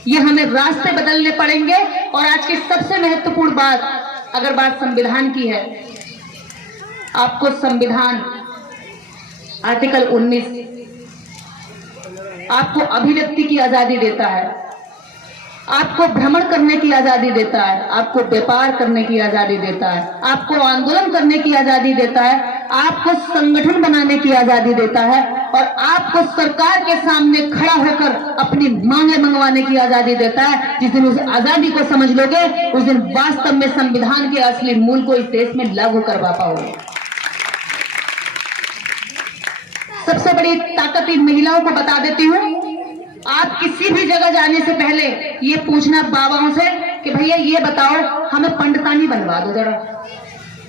ये हमें रास्ते बदलने पड़ेंगे। और आज की सबसे महत्वपूर्ण बात, अगर बात संविधान की है, आपको संविधान आर्टिकल 19 आपको अभिव्यक्ति की आजादी देता है, आपको भ्रमण करने की आजादी देता है, आपको व्यापार करने की आजादी देता है, आपको आंदोलन करने की आजादी देता है, आपको संगठन बनाने की आजादी देता है, और आपको सरकार के सामने खड़ा होकर अपनी मांगे मंगवाने की आजादी देता है। जिस दिन उस आजादी को समझ लोगे, उस दिन वास्तव में संविधान के असली मूल को इस देश में लागू करवा पाओगे। सबसे बड़ी ताकत इन महिलाओं को बता देती हूँ। आप किसी भी जगह जाने से पहले ये पूछना बाबाओं से कि भैया ये बताओ, हमें पंडितानी बनवा दो जरा,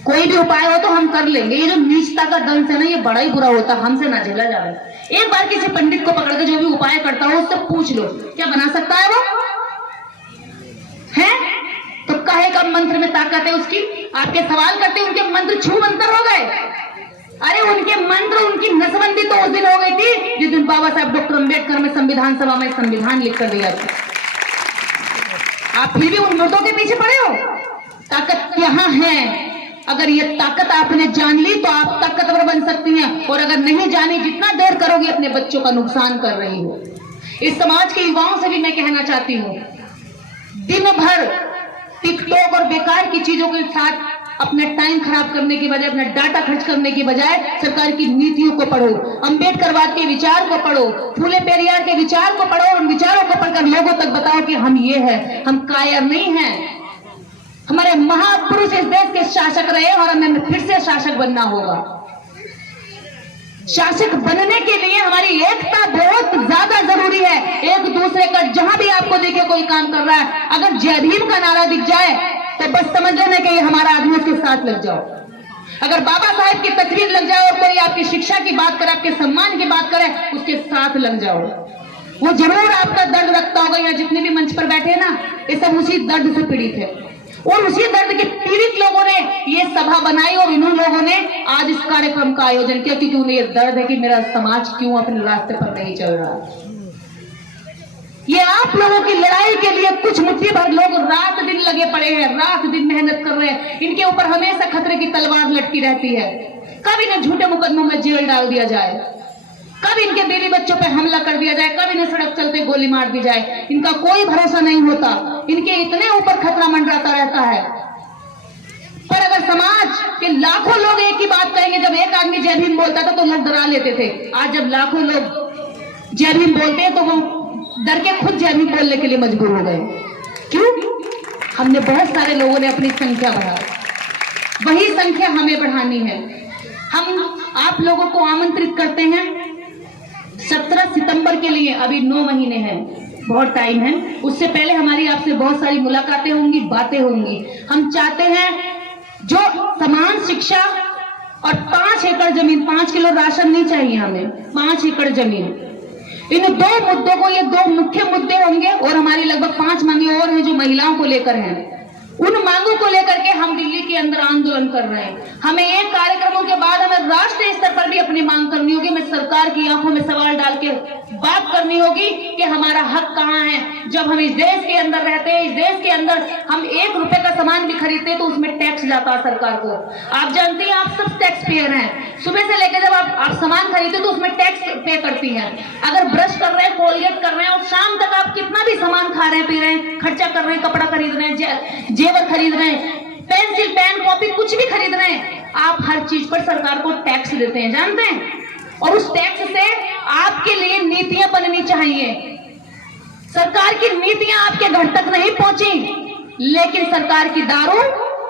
कोई भी उपाय हो तो हम कर लेंगे। ये जो नीचता का दंश है ना, ये बड़ा ही बुरा होता, हमसे ना झेला जाए। एक बार किसी पंडित को पकड़ के जो भी उपाय करता हो उससे पूछ लो, क्या बना सकता है वो है? तो कहे का मंत्र में ताकत है उसकी। आपके सवाल करते उनके मंत्र छू मंत्र हो गए। अरे उनके मंत्र, उनकी नसबंदी तो उस दिन हो गई थी जिस दिन बाबा साहब डॉक्टर अंबेडकर में संविधान सभा में संविधान लिख कर दिया था। आप फिर भी उन मुर्दों के पीछे पड़े हो। ताकत यहाँ है। अगर ये ताकत आपने जान ली तो आप ताकतवर बन सकती हैं, और अगर नहीं जानी, जितना देर करोगे अपने बच्चों का नुकसान कर रही हो। इस समाज के युवाओं से भी मैं कहना चाहती हूँ, दिन भर टिकटॉक और बेकार की चीजों के साथ अपना टाइम खराब करने की बजाय, अपना डाटा खर्च करने की बजाय सरकार की नीतियों को पढ़ो, अंबेडकरवाद के विचार को पढ़ो, फूले पेरियार के विचार को पढ़ो, उन विचारों को पढ़कर लोगों तक बताओ कि हम ये हैं, हम कायर नहीं हैं। हमारे महापुरुष इस देश के शासक रहे और हमें फिर से शासक बनना होगा। शासक बनने के लिए हमारी एकता बहुत ज्यादा जरूरी है। एक दूसरे का, जहां भी आपको देखे कोई काम कर रहा है, अगर जय भीम का नारा दिख जाए तो बस समझ लेना कि ये हमारा आदमी, उसके साथ लग जाओ। अगर बाबा साहेब की तस्वीर लग जाए और कोई आपकी शिक्षा की बात करे, आपके सम्मान की बात करे, उसके साथ लग जाओ। वो जरूर आपका दर्द रखता होगा। यहाँ जितने भी मंच पर बैठे ना, ये सब उसी दर्द से पीड़ित है, और उसी दर्द के पीड़ित लोगों ने ये सभा बनाई और इन्हीं लोगों ने आज इस कार्यक्रम का आयोजन किया, क्योंकि उन्हें ये दर्द है कि मेरा समाज क्यों अपने रास्ते पर नहीं चल रहा। ये आप लोगों की लड़ाई के लिए कुछ मुट्ठी भर लोग रात दिन लगे पड़े हैं, रात दिन मेहनत कर रहे हैं। इनके ऊपर हमेशा खतरे की तलवार लटकी रहती है। कब इन्हें झूठे मुकदमों में जेल डाल दिया जाए, कब इनके बीवी बच्चों पर हमला कर दिया जाए, कब इन्हें सड़क चलते गोली मार दी जाए, इनका कोई भरोसा नहीं होता। इनके इतने ऊपर खतरा मंडराता रहता है। पर अगर समाज के लाखों लोग एक ही बात कहेंगे। जब एक आदमी जय भीम बोलता था तो लोग डरा लेते थे। आज जब लाखों लोग जय भीम बोलते हैं तो वो डर के खुद जय भीम बोलने के लिए मजबूर हो गए। क्यों? हमने बहुत सारे लोगों ने अपनी संख्या बढ़ाई, वही संख्या हमें बढ़ानी है। हम आप लोगों को आमंत्रित करते हैं 17 सितंबर के लिए। अभी 9 महीने हैं, बहुत टाइम है। उससे पहले हमारी आपसे बहुत सारी मुलाकातें होंगी, बातें होंगी। हम चाहते हैं जो समान शिक्षा और 5 एकड़ जमीन, 5 किलो राशन नहीं चाहिए हमें, 5 एकड़ जमीन, इन 2 मुद्दों को, ये 2 मुख्य मुद्दे होंगे। और हमारी लगभग 5 मांगे और हैं जो महिलाओं को लेकर हैं। उन मांगों को लेकर के हम दिल्ली के अंदर आंदोलन कर रहे हैं। हमें एक कार्यक्रमों के बाद हमें राष्ट्रीय स्तर पर भी अपनी मांग करनी होगी। हमें सरकार की आंखों में सवाल डाल के बात करनी होगी कि हमारा हक कहां है। जब हम इस देश के अंदर रहते हैं, इस देश के अंदर हम 1 रुपए का सामान भी खरीदते हैं तो उसमें टैक्स जाता है सरकार को। आप जानती हैं, आप सब टैक्स पेयर हैं। सुबह से लेकर जब आप सामान खरीदते तो उसमें टैक्स पे करती हैं। अगर ब्रश कर रहे हैं, कोलगेट कर रहे हैं और शाम तक आप कितना भी सामान खा रहे हैं, पी रहे हैं, खर्चा कर रहे हैं, कपड़ा खरीद रहे हैं, जेवर खरीद रहे हैं, पेंसिल, पेन, कॉपी कुछ भी खरीद रहे हैं, आप हर चीज पर सरकार को टैक्स देते हैं, जानते हैं। और उस टैक्स से आपके लिए नीतियां बननी चाहिए। सरकार की नीतियां आपके घर तक नहीं पहुंची, लेकिन सरकार की दारू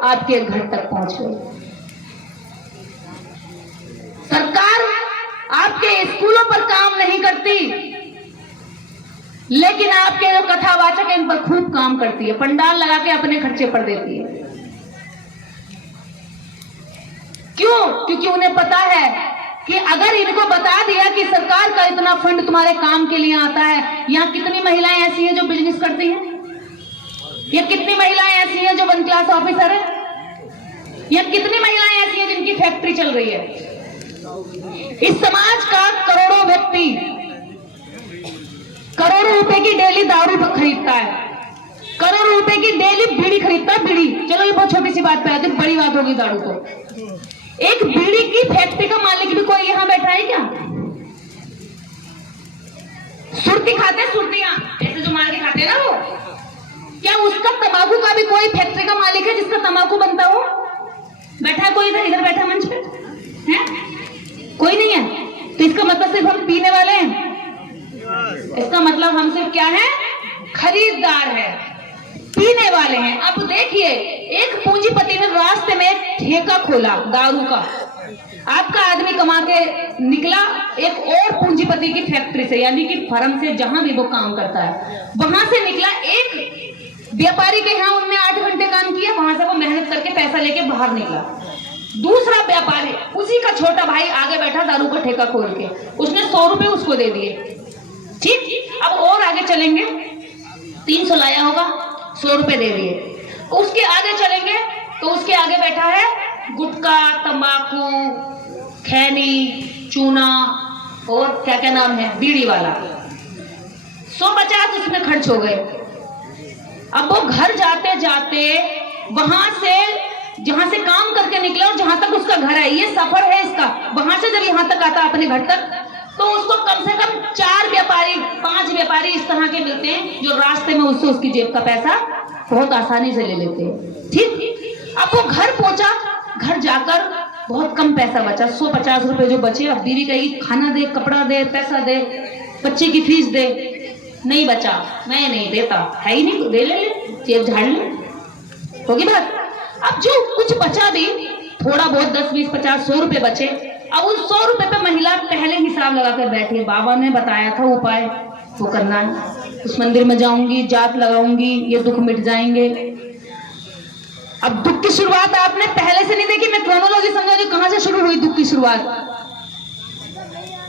आपके घर तक पहुंच गई। सरकार आपके स्कूलों पर काम नहीं करती, लेकिन आपके जो कथावाचक है इन पर खूब काम करती है, पंडाल लगा के अपने खर्चे पर देती है। क्यों? क्योंकि उन्हें पता है कि अगर इनको बता दिया कि सरकार का इतना फंड तुम्हारे काम के लिए आता है। यहां कितनी महिलाएं ऐसी हैं जो बिजनेस करती हैं? या कितनी महिलाएं ऐसी हैं जो 1 क्लास ऑफिसर है? या कितनी महिलाएं ऐसी हैं जिनकी फैक्ट्री चल रही है? इस समाज का करोड़ों व्यक्ति करोड़ों रुपए की डेली दारू खरीदता है, करोड़ों रुपए की डेली बीड़ी खरीदता है। बीड़ी, चलो ये बहुत छोटी सी बात पे आती है, बड़ी बात होगी दारू तो। एक बीड़ी की फैक्ट्री का मालिक भी कोई यहां बैठा है क्या? सुर्ती खाते हैं, सुर्तियां ऐसे जो मार के खाते हैं ना, वो क्या उसका तंबाकू का भी कोई फैक्ट्री का मालिक है जिसका तंबाकू बनता हो? बैठा है कोई? इधर बैठा मंच पे है कोई नहीं है। तो इसका मतलब सिर्फ हम पीने वाले हैं? इसका मतलब हम सिर्फ क्या है? खरीदार है, पीने वाले हैं। अब देखिए, एक पूंजीपति ने रास्ते में ठेका खोला दारू का। आपका आदमी कमा के निकला एक और पूंजीपति की फैक्ट्री से, यानी कि फर्म से, जहां भी वो काम करता है वहां से निकला। एक व्यापारी के यहाँ उनने 8 घंटे काम किया, वहां से वो मेहनत करके पैसा लेके बाहर निकला। दूसरा व्यापारी, उसी का छोटा भाई आगे बैठा दारू का ठेका खोल के, उसने 100 रुपए उसको दे दिए। ठीक, अब और आगे चलेंगे, 300 लाया होगा, 100 रुपए दे दिए। उसके आगे चलेंगे तो उसके आगे बैठा है गुटखा, तंबाकू, खैनी, चूना और क्या क्या नाम है, बीड़ी वाला। 150 उसमें खर्च हो गए। अब वो घर जाते जाते वहां से, जहां से काम करके निकला और जहां तक उसका घर है, ये सफर है इसका, वहां से जब यहां तक आता अपने घर तक, तो उसको कम से कम 4 व्यापारी, 5 व्यापारी इस तरह के मिलते हैं जो रास्ते में उससे उसकी जेब का पैसा बहुत आसानी से ले लेते हैं। ठीक, अब वो घर पहुंचा, घर जाकर बहुत कम पैसा बचा, 150 रुपए जो बचे। अब बीवी कही खाना दे, कपड़ा दे, पैसा दे, बच्चे की फीस दे, नहीं बचा, मैं नहीं देता, है ही नहीं, दे ले, जेब झाड़ ले, होगी बात। अब जो कुछ बचा भी, थोड़ा बहुत 10, 20, 50, 100 रुपए बचे। अब उन 100 रुपए पे महिला पहले हिसाब लगा कर बैठी है। बाबा ने बताया था उपाय, वो करना है, उस मंदिर में जाऊंगी, जाप लगाऊंगी, ये दुख मिट जाएंगे। अब दुख की शुरुआत आपने पहले से नहीं देखी, मैं क्रोनोलॉजी समझा जो कहां से शुरू हुई दुख की शुरुआत।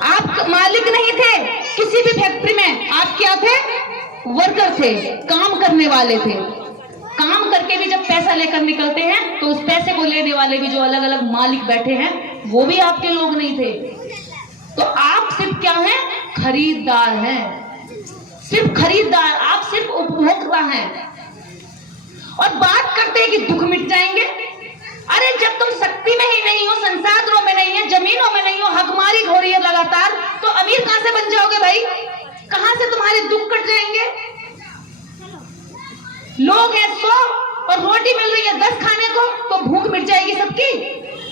आप मालिक नहीं थे किसी भी फैक्ट्री में, आप क्या थे? वर्कर थे, काम करने वाले थे। काम करके भी जब पैसा लेकर निकलते हैं तो उस पैसे को लेने वाले भी जो अलग अलग मालिक बैठे हैं वो भी आपके लोग नहीं थे। तो आप सिर्फ क्या हैं? खरीदार हैं, सिर्फ खरीदार, आप सिर्फ उपभोक्ता हैं। और बात करते हैं कि दुख मिट जाएंगे। अरे जब तुम शक्ति में ही नहीं हो, संसाधनों में नहीं है, जमीनों में नहीं हो, हकमारी हो रही है लगातार, तो अमीर कहां से बन जाओगे भाई? कहां से तुम्हारे दुख कट जाएंगे? लोग हैं 100, और रोटी मिल रही है 10 खाने को, तो भूख मिट जाएगी सबकी।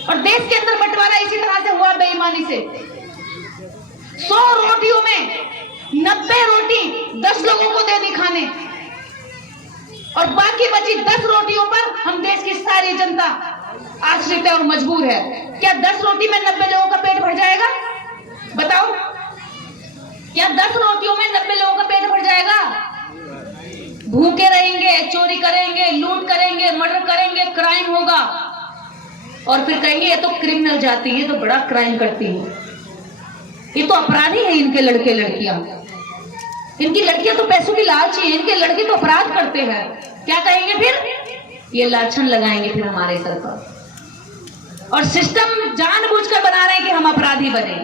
और देश के अंदर बंटवारा इसी तरह से हुआ बेईमानी से। 100 रोटियों में 90 रोटी 10 लोगों को दे दी खाने, और बाकी बची 10 रोटियों पर हम देश की सारी जनता आश्रित है और मजबूर है। क्या 10 रोटी में 90 लोगों का पेट भर जाएगा? बताओ, क्या 10 रोटियों में 90 लोगों का पेट भर जाएगा? भूखे रहेंगे, चोरी करेंगे, लूट करेंगे, मर्डर करेंगे, क्राइम होगा, और फिर कहेंगे ये तो क्रिमिनल जाति है, तो बड़ा क्राइम करती है, ये तो अपराधी है। इनके लड़के लड़कियां, इनकी लड़कियां तो पैसों की लालची है, इनके लड़के तो अपराध करते हैं। क्या कहेंगे फिर? ये लाछन लगाएंगे फिर हमारे सर पर, और सिस्टम जानबूझकर बना रहे हैं कि हम अपराधी बने।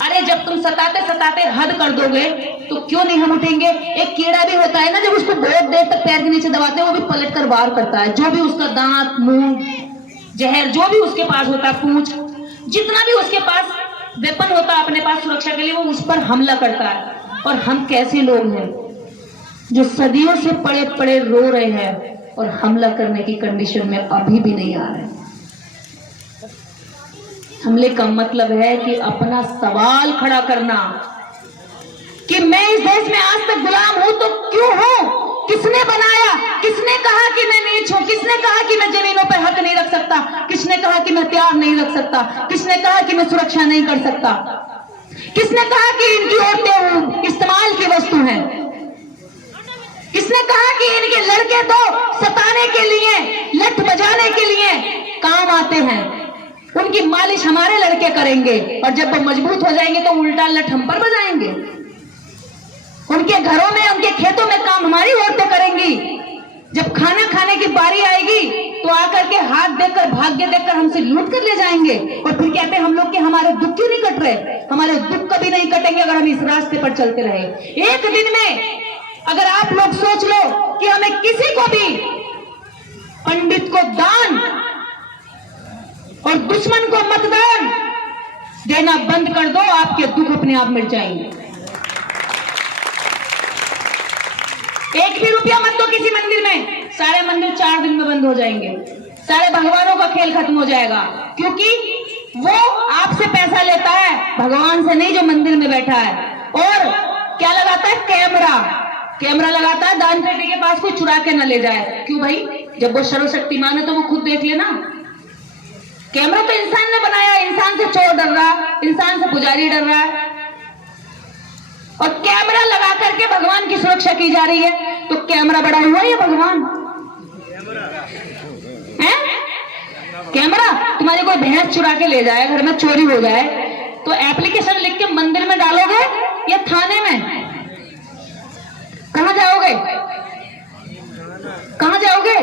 अरे जब तुम सताते सताते हद कर दोगे तो क्यों नहीं हम उठेंगे? एक कीड़ा भी होता है ना, जब उसको बहुत देर तक पैर के नीचे दबाते हैं, वो भी पलट कर वार करता है। जो भी उसका दांत, मुंह, जहर, जो भी उसके पास होता है, पूंछ, जितना भी उसके पास वेपन होता है अपने पास सुरक्षा के लिए, वो उस पर हमला करता है। और हम कैसे लोग हैं जो सदियों से पड़े पड़े रो रहे हैं और हमला करने की कंडीशन में अभी भी नहीं आ रहे। हमले का मतलब है कि अपना सवाल खड़ा करना कि मैं इस देश में आज तक गुलाम हूं तो क्यों हूं? किसने बनाया? किसने कहा कि मैं नीच हूं? किसने कहा कि मैं जमीनों पर हक नहीं रख सकता? किसने कहा कि मैं प्यार नहीं रख सकता? किसने कहा कि मैं सुरक्षा नहीं कर सकता? किसने कहा कि इनकी औरतें इस्तेमाल की वस्तु हैं? किसने कहा कि इनके लड़के तो सताने के लिए, लठ बजाने के लिए काम आते हैं? उनकी मालिश हमारे लड़के करेंगे, और जब वो मजबूत हो जाएंगे तो उल्टा लठ हम पर बजाएंगे। उनके घरों में, उनके खेतों में काम हमारी औरतें करेंगी। जब खाना खाने की बारी आएगी तो आकर के हाथ देकर, भाग्य देकर हमसे लूट कर ले जाएंगे, और फिर कहते हैं हम लोग कि हमारे दुख क्यों नहीं कट रहे? हमारे दुख कभी नहीं कटेंगे अगर हम इस रास्ते पर चलते रहे। एक दिन में अगर आप लोग सोच लो कि हमें किसी को भी, पंडित को दान और दुश्मन को मतदान देना बंद कर दो, आपके दुख अपने आप मिट जाएंगे। एक भी रुपया मत दो किसी मंदिर में, सारे मंदिर 4 दिन में बंद हो जाएंगे, सारे भगवानों का खेल खत्म हो जाएगा। क्योंकि वो आपसे पैसा लेता है, भगवान से नहीं, जो मंदिर में बैठा है। और क्या लगाता है? कैमरा लगाता है, दान पेटी के पास कोई चुरा के न ले जाए। क्यों भाई? जब वो सर्वशक्तिमान है तो वो खुद देख लेना। कैमरा तो इंसान ने बनाया, इंसान से चोर डर रहा, इंसान से पुजारी डर रहा है, और कैमरा लगा करके भगवान की सुरक्षा की जा रही है। तो कैमरा बड़ा हुआ या भगवान है? कैमरा तुम्हारी कोई भैंस चुरा के ले जाए, घर में चोरी हो जाए, तो एप्लीकेशन लिख के मंदिर में डालोगे या थाने में? कहां जाओगे? कहां जाओगे?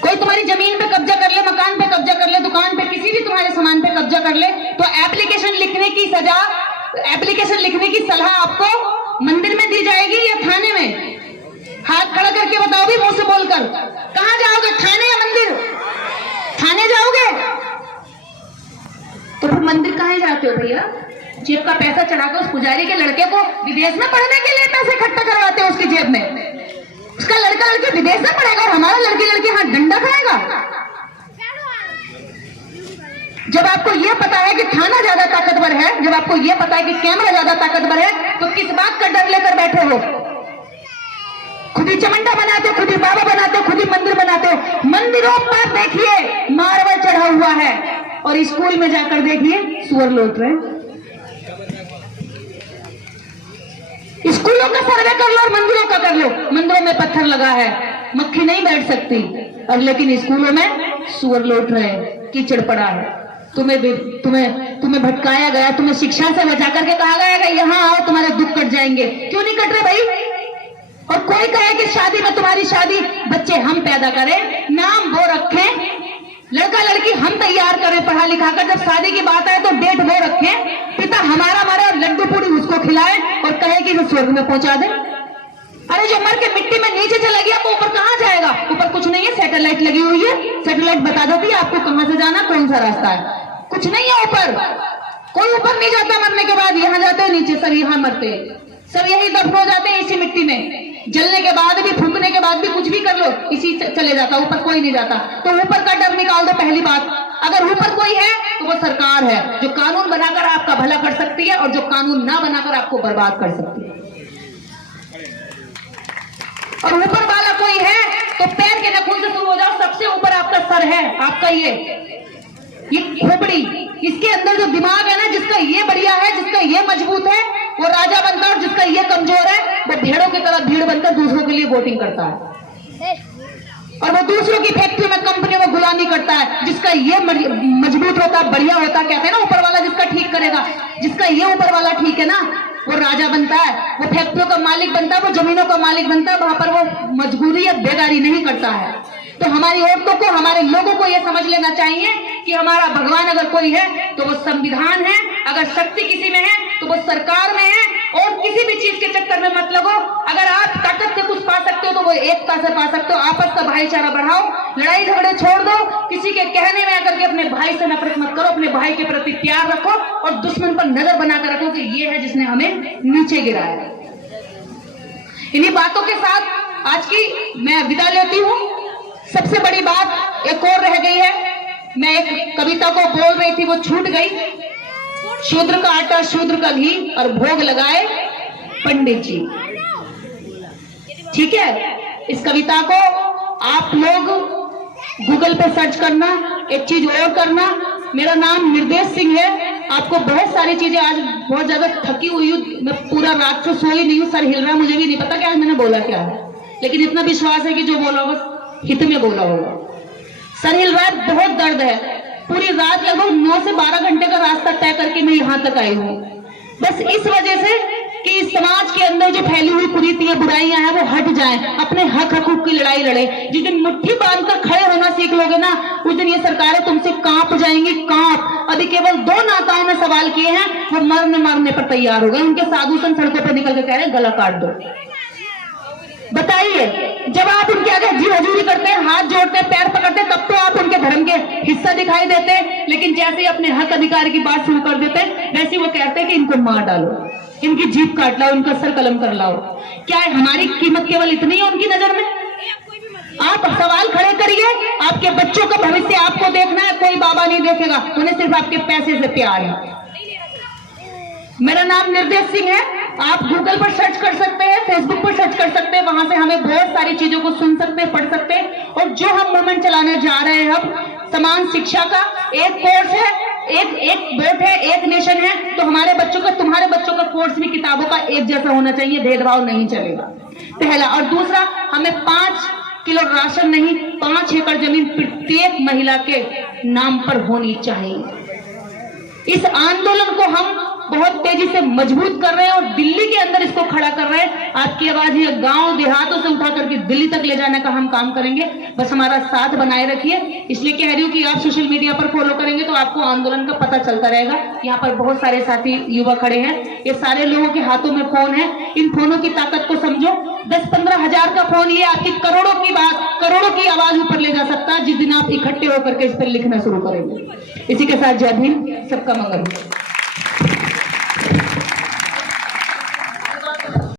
कोई तुम्हारी जमीन पे कब्जा कर ले, मकान पे कब्जा कर ले, दुकान पे, किसी भी तुम्हारे सामान पे कब्जा कर ले, तो एप्लीकेशन लिखने की सजा, एप्लीकेशन लिखने की सलाह आपको मंदिर में दी जाएगी या थाने में? हाथ खड़ा करके बताओ भी, मुंह से बोलकर। कहां जाओगे? थाने या मंदिर? थाने जाओगे? तो फिर मंदिर कहां जाते हो भैया? जेब का पैसा चढ़ाकर उस पुजारी के लड़के को विदेश में पढ़ने के लिए पैसे इकट्ठा करवाते हो उसकी जेब में। उसका लड़का लड़की विदेश में पढ़ेगा और हमारा लड़की हाथ डंडा खाएगा। जब आपको यह पता है कि थाना ज्यादा ताकतवर है, जब आपको यह पता है कि कैमरा ज्यादा ताकतवर है, तो किस बात का डर लेकर बैठे हो? खुद ही चमंडा बनाते हो, खुद ही बाबा बनाते हो, खुद ही मंदिर बनाते हो। मंदिरों पर देखिए मार्बल चढ़ा हुआ है, और स्कूल में जाकर देखिए सुअर लौट रहे। स्कूलों का सर्वे कर लो और मंदिरों का कर लो। मंदिरों में पत्थर लगा है, मक्खी नहीं बैठ सकती, और लेकिन स्कूलों में सुअर लौट रहे, कीचड़ पड़ा है। तुम्हें भटकाया गया, तुम्हें शिक्षा से बचा करके कहा गया कि यहाँ आओ तुम्हारे दुख कट जाएंगे। क्यों नहीं कट रहे भाई? और कोई कहे कि शादी में, तुम्हारी शादी बच्चे हम पैदा करें, नाम वो रखें, लड़का लड़की हम तैयार करें पढ़ा लिखा कर, जब शादी की बात आए तो डेट वो रखें, पिता हमारा मारे और लड्डू पूरी उसको खिलाए और कहे कि वो स्वर्ग में पहुंचा दे। अरे जो मर के मिट्टी में नीचे चला गया वो ऊपर कहां जाएगा? ऊपर कुछ नहीं है, सैटेलाइट लगी हुई है, सैटेलाइट बता देती है आपको कहां से जाना, कौन सा रास्ता है। कुछ नहीं है ऊपर, कोई ऊपर नहीं जाता मरने के बाद, यहाँ जाते हैं नीचे, सब यहाँ मरते हैं, सब यही दफन हो जाते हैं इसी मिट्टी में। जलने के बाद भी, फूकने के बाद भी कुछ भी कर लो, इसी से चले जाता, ऊपर कोई नहीं जाता। तो ऊपर का डर निकाल दो। पहली बात, अगर ऊपर कोई है तो वो सरकार है, जो कानून बनाकर आपका भला कर सकती है और जो कानून ना बनाकर आपको बर्बाद कर सकती है। और ऊपर वाला कोई है तो पैर के नाखून से शुरू हो जाओ, सबसे ऊपर आपका सर है, आपका ये खोपड़ी, इसके अंदर जो दिमाग है ना, जिसका ये बढ़िया है, जिसका ये मजबूत है, वो राजा बनता है, और जिसका ये कमजोर है वो भेड़ों की तरह भीड़ बनकर दूसरों के लिए वोटिंग करता है, और वो दूसरों की फैक्ट्री में, कंपनी में गुलामी करता है। जिसका ये मजबूत होता है, बढ़िया होता है, कहते हैं ना ऊपर वाला जिसका ठीक करेगा, जिसका ये ऊपर वाला ठीक है ना, वो राजा बनता है, वो फैक्ट्रियों का मालिक बनता है, वो जमीनों का मालिक बनता है, वहां पर वो मजबूरी या बेगारी नहीं करता है। तो हमारी औरतों को, हमारे लोगों को यह समझ लेना चाहिए कि हमारा भगवान अगर कोई है तो वो संविधान है, अगर शक्ति किसी में है तो वो सरकार में है, और किसी भी चीज के चक्कर में मत लगो। अगर आप ताकत से कुछ पा सकते हो तो वो एकता से पा सकते हो। आपस का भाईचारा बढ़ाओ, लड़ाई झगड़े छोड़ दो, किसी के कहने में आकर के अपने भाई से नफरत मत करो, अपने भाई के प्रति प्यार रखो, और दुश्मन पर नजर बनाकर रखो कि ये है जिसने हमें नीचे गिराया। इन्हीं बातों के साथ आज की मैं विदा लेती हूँ। सबसे बड़ी बात एक और रह गई है, मैं एक कविता को बोल रही थी, वो छूट गई। शूद्र का आटा शूद्र का घी और भोग लगाए पंडित जी। ठीक है, इस कविता को आप लोग गूगल पे सर्च करना। एक चीज और करना, मेरा नाम निर्देश सिंह है। आपको बहुत सारी चीजें, आज बहुत ज्यादा थकी हुई हूँ, मैं पूरा रात से सोई नहीं हूँ, सर हिल रहा है, मुझे भी नहीं पता क्या मैंने बोला क्या है, लेकिन इतना विश्वास है कि जो बोला होगा हित में बोला होगा। सर हिल रहा है, बहुत दर्द है, पूरी रात लगभग 9 से 12 घंटे का रास्ता तय करके मैं यहाँ तक आई हूँ, बस इस वजह से कि इस समाज के अंदर जो फैली हुई कुरीतियां, बुराइयां हैं, वो हट जाएं, अपने हक हकूक की लड़ाई लड़े। जिस दिन मुट्ठी बांधकर खड़े होना सीख लोगे ना, उस दिन ये सरकारें तुमसे कांप जाएंगी, कांप। अभी केवल 2 नेताओं ने सवाल किए हैं, वो मरने पर तैयार हो गए। उनके साधु संत सड़कों पर निकल के कह रहे हैं गला काट दो। बताइए, जब आप उनके आगे जी हजूरी करते हैं, हाथ जोड़ते हैं, पैर पकड़ते हैं, तब तो आप उनके धर्म के हिस्सा दिखाई देते हैं, लेकिन जैसे ही अपने हक अधिकार की बात शुरू कर देते हैं, वैसे वो कहते हैं कि इनको मार डालो, इनकी जीभ काट लाओ, इनका सर कलम कर लाओ। क्या है हमारी कीमत केवल इतनी है उनकी नजर में? आप सवाल खड़े करिए, आपके बच्चों का भविष्य आपको देखना है, कोई बाबा नहीं देखेगा, उन्हें सिर्फ आपके पैसे से प्यार है। मेरा नाम निर्देश सिंह है, आप गूगल पर सर्च कर सकते हैं, फेसबुक पर सर्च कर सकते हैं, वहां से हमें बहुत सारी चीजों को सुन सकते हैं, पढ़ सकते हैं। और जो हम मूवमेंट चलाने जा रहे हैं, हम समान शिक्षा का एक कोर्स है, एक वोट है, एक नेशन है, तो हमारे बच्चों का, तुम्हारे बच्चों का कोर्स भी किताबों का एक जैसा होना चाहिए, भेदभाव नहीं चलेगा, पहला। और दूसरा, हमें 5 किलो राशन नहीं, 5 एकड़ जमीन प्रत्येक महिला के नाम पर होनी चाहिए। इस आंदोलन को हम बहुत तेजी से मजबूत कर रहे हैं और दिल्ली के अंदर इसको खड़ा कर रहे हैं। आपकी आवाज ये गांव देहातों से उठा करके दिल्ली तक ले जाने का हम काम करेंगे, बस हमारा साथ बनाए रखिए। इसलिए कह रही हूँ कि आप सोशल मीडिया पर फॉलो करेंगे तो आपको आंदोलन का पता चलता रहेगा। यहाँ पर बहुत सारे साथी युवा खड़े हैं, ये सारे लोगों के हाथों में फोन है, इन फोनों की ताकत को समझो। 10-15 हजार का फोन ये आपकी करोड़ों की बात, करोड़ों की आवाज ऊपर ले जा सकता है, जिस दिन आप इकट्ठे होकर के इस पर लिखना शुरू करेंगे। इसी के साथ जय हिंद, सबका मंगल हो।